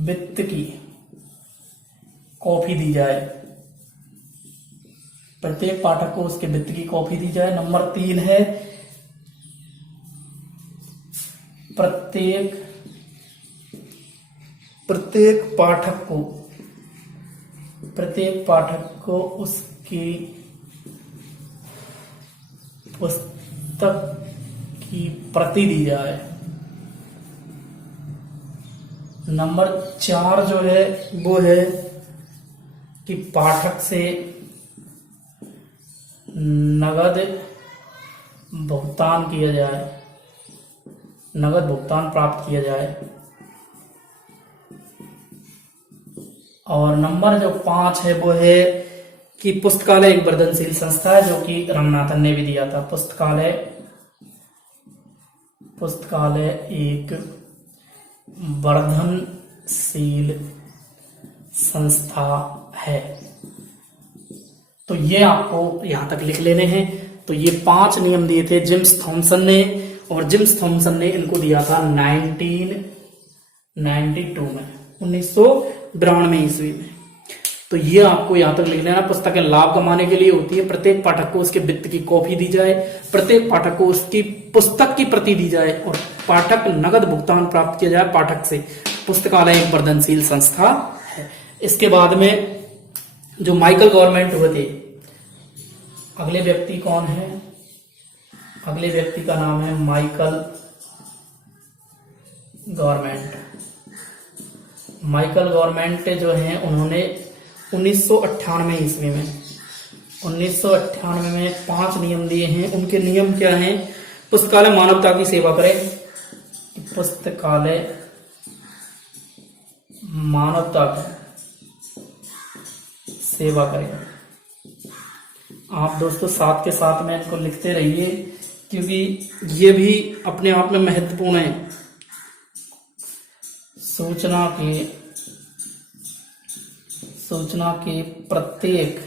वित्त की कॉपी दी जाए, प्रत्येक पाठक को उसके वित्त की कॉपी दी जाए। नंबर 3 है प्रत्येक पाठक को उसकी पुस्तक की प्रति दी जाए। नंबर 4 जो है वो है कि पाठक से नगद भुगतान किया जाए, नगद भुगतान प्राप्त किया जाए। और नंबर जो 5 है वो है कि पुस्तकालय एक वर्धनशील संस्था है, जो कि रंगनाथन ने भी दिया था। पुस्तकालय एक वर्धनशील संस्था है। तो ये आपको यहां तक लिख लेने हैं। तो ये 5 नियम दिए थे जेम्स थॉमसन ने, और जेम्स थॉमसन ने इनको दिया था 1992 में, 1992 ईस्वी में। तो ये आपको यहां तक लिख लेना। पुस्तकें लाभ कमाने के लिए होती है। प्रत्येक पाठक को उसके वित्त की कॉपी दी जाए, प्रत्येक पाठक को उसकी पुस्तक की प्रति दी जाए, और पाठक नगद भुगतान प्राप्त किया जाए पाठक से। पुस्तकालय एक वर्धनशील संस्था है। इसके बाद में जो माइकल गवर्नमेंट हुए थे, अगले व्यक्ति कौन है? अगले व्यक्ति का नाम है माइकल गवर्नमेंट। माइकल गवर्नमेंट जो हैं उन्होंने 1998 ईस्वी में 1998 में 5 नियम दिए हैं। उनके नियम क्या हैं? पुस्तकालय मानवता की सेवा करे, पुस्तकालय मानवता की सेवा करे। आप दोस्तों साथ के साथ में इनको लिखते रहिए, क्योंकि ये भी अपने आप में महत्वपूर्ण है। सूचना के प्रत्येक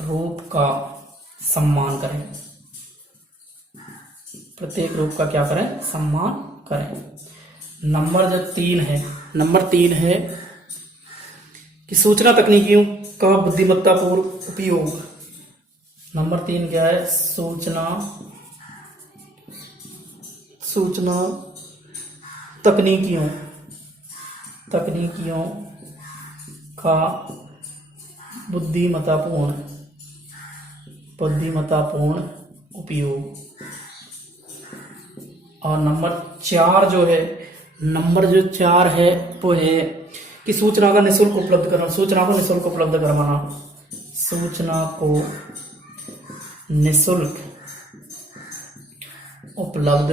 रूप का सम्मान करें। प्रत्येक रूप का क्या करें? सम्मान करें। नंबर 3 है कि सूचना तकनीकियों का बुद्धिमत्तापूर्ण उपयोग। नंबर 3 क्या है? सूचना तकनीकियों का बुद्धिमत्तापूर्ण उपयोग। और नंबर 4 जो है वो है कि सूचना का निःशुल्क उपलब्ध करना। सूचना को निःशुल्क उपलब्ध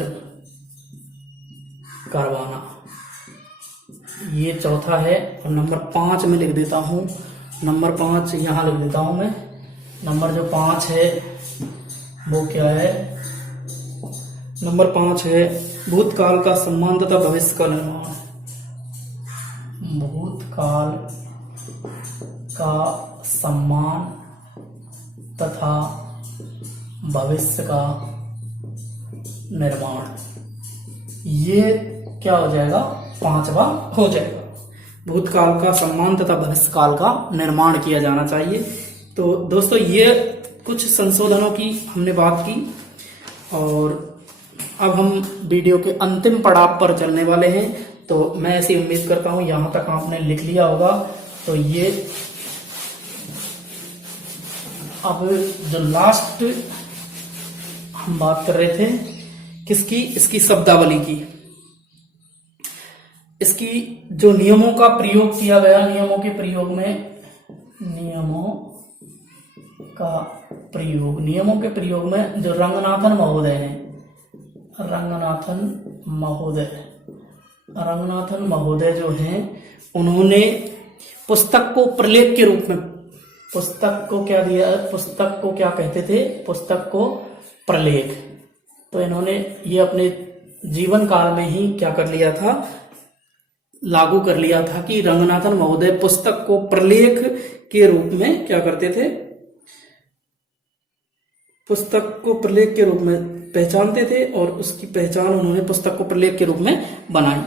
करवाना। ये चौथा है। और नंबर 5 में लिख देता हूं। नंबर 5 यहां लिख देता हूं मैं। नंबर जो 5 है वो क्या है? नंबर 5 है भूतकाल का सम्मान तथा भविष्य का निर्माण। भूतकाल का सम्मान तथा भविष्य का निर्माण। ये क्या हो जाएगा? 5वां हो जाएगा। भूतकाल का सम्मान तथा भविष्य काल का निर्माण किया जाना चाहिए। तो दोस्तों ये कुछ संशोधनों की हमने बात की, और अब हम वीडियो के अंतिम पड़ाव पर चलने वाले हैं। तो मैं ऐसी उम्मीद करता हूं यहां तक आपने लिख लिया होगा। तो ये अब जो लास्ट हम बात कर रहे थे किसकी? इसकी शब्दावली की। इसकी जो नियमों का प्रयोग किया गया, नियमों के प्रयोग में जो रंगनाथन महोदय जो हैं उन्होंने पुस्तक को प्रलेख के रूप में, पुस्तक को क्या दिया? पुस्तक को क्या कहते थे? पुस्तक को प्रलेख। तो इन्होंने ये अपने जीवन काल में ही क्या कर लिया था? लागू कर लिया था कि रंगनाथन महोदय पुस्तक को प्रलेख के रूप में क्या करते थे? पुस्तक को प्रलेख के रूप में पहचानते थे, और उसकी पहचान उन्होंने पुस्तक को प्रलेख के रूप में बनाई।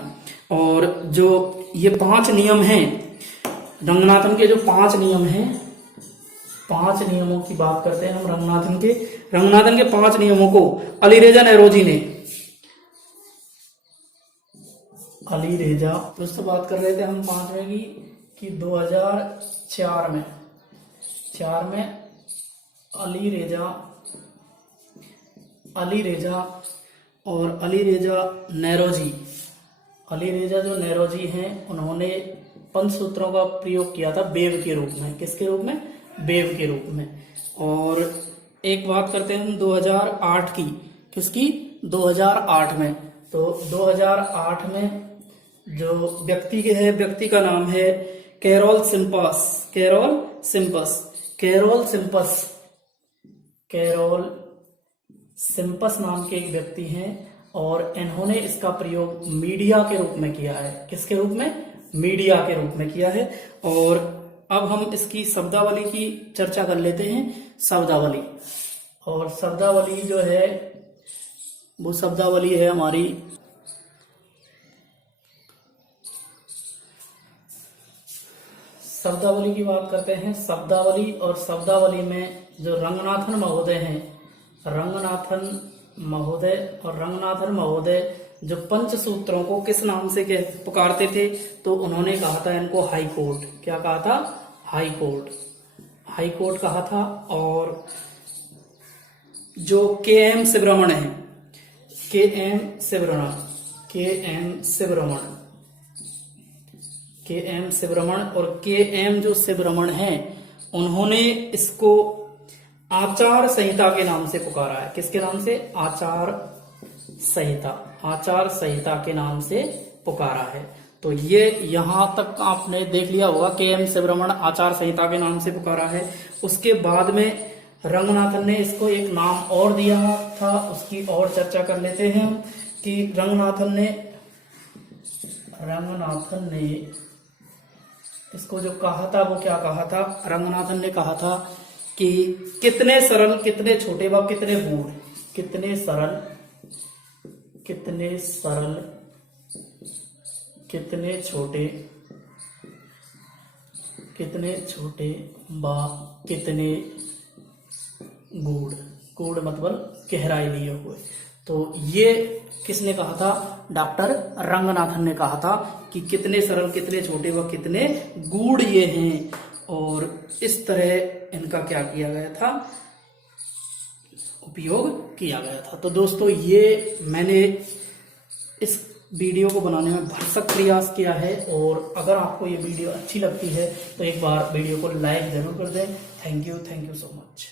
और जो ये 5 नियम हैं, रंगनाथन के जो 5 नियम हैं, 5 नियमों की बात करते हैं हम रंगनाथन के 5 नियमों को अलीरेजा नेरोजी ने, अलीरेजा दोस्तों बात कर रहे थे हम 5वें की कि 2004 में अलीरेजा और अलीरेजा जो नेरोजी हैं उन्होंने पंचसूत्रों का प्रयोग किया था वेव के रूप में। किसके रूप में? वेव के रूप में। और एक बात करते हैं हम 2008 की। किसकी? 2008 में। तो 2008 में जो व्यक्ति का नाम है कैरोल सिम्पस नाम के एक व्यक्ति हैं और इन्होंने इसका प्रयोग मीडिया के रूप में किया है। किसके रूप में? मीडिया के रूप में किया है। और अब हम इसकी शब्दावली की चर्चा कर लेते हैं। शब्दावली, और शब्दावली जो है वो शब्दावली है हमारी शब्दावली की बात करते हैं। शब्दावली, और शब्दावली में जो रंगनाथन महोदय जो पंचसूत्रों को किस नाम से पुकारते थे? तो उन्होंने कहा था इनको हाई कोर्ट। क्या कहा था? हाई कोर्ट कहा था। और जो के.एम. शिवरमण और के.एम. जो शिवरमण हैं उन्होंने इसको आचार संहिता के नाम से पुकारा है। किसके नाम से? आचार संहिता के नाम से पुकारा है। तो ये यहां तक आपने देख लिया होगा, के.एम. शिवरमण आचार संहिता के नाम से पुकारा है। उसके बाद में रंगनाथन ने इसको एक नाम और दिया था, उसकी और चर्चा कर लेते हैं हम कि रंगनाथन ने इसको जो कहा था वो क्या कहा था? रंगनाथन ने कहा था कि कितने सरल, कितने छोटे व कितने गूढ़, कितने सरल, कितने छोटे व कितने गूढ़ मतलब गहराई लिए हुए। तो ये किसने कहा था? डॉक्टर रंगनाथन ने कहा था कि कितने सरल, कितने छोटे व कितने गूढ़ ये हैं। और इस तरह इनका क्या किया गया था? उपयोग किया गया था। तो दोस्तों ये मैंने इस वीडियो को बनाने में भरसक प्रयास किया है, और अगर आपको ये वीडियो अच्छी लगती है तो एक बार वीडियो को लाइक जरूर कर दें। Thank you so much.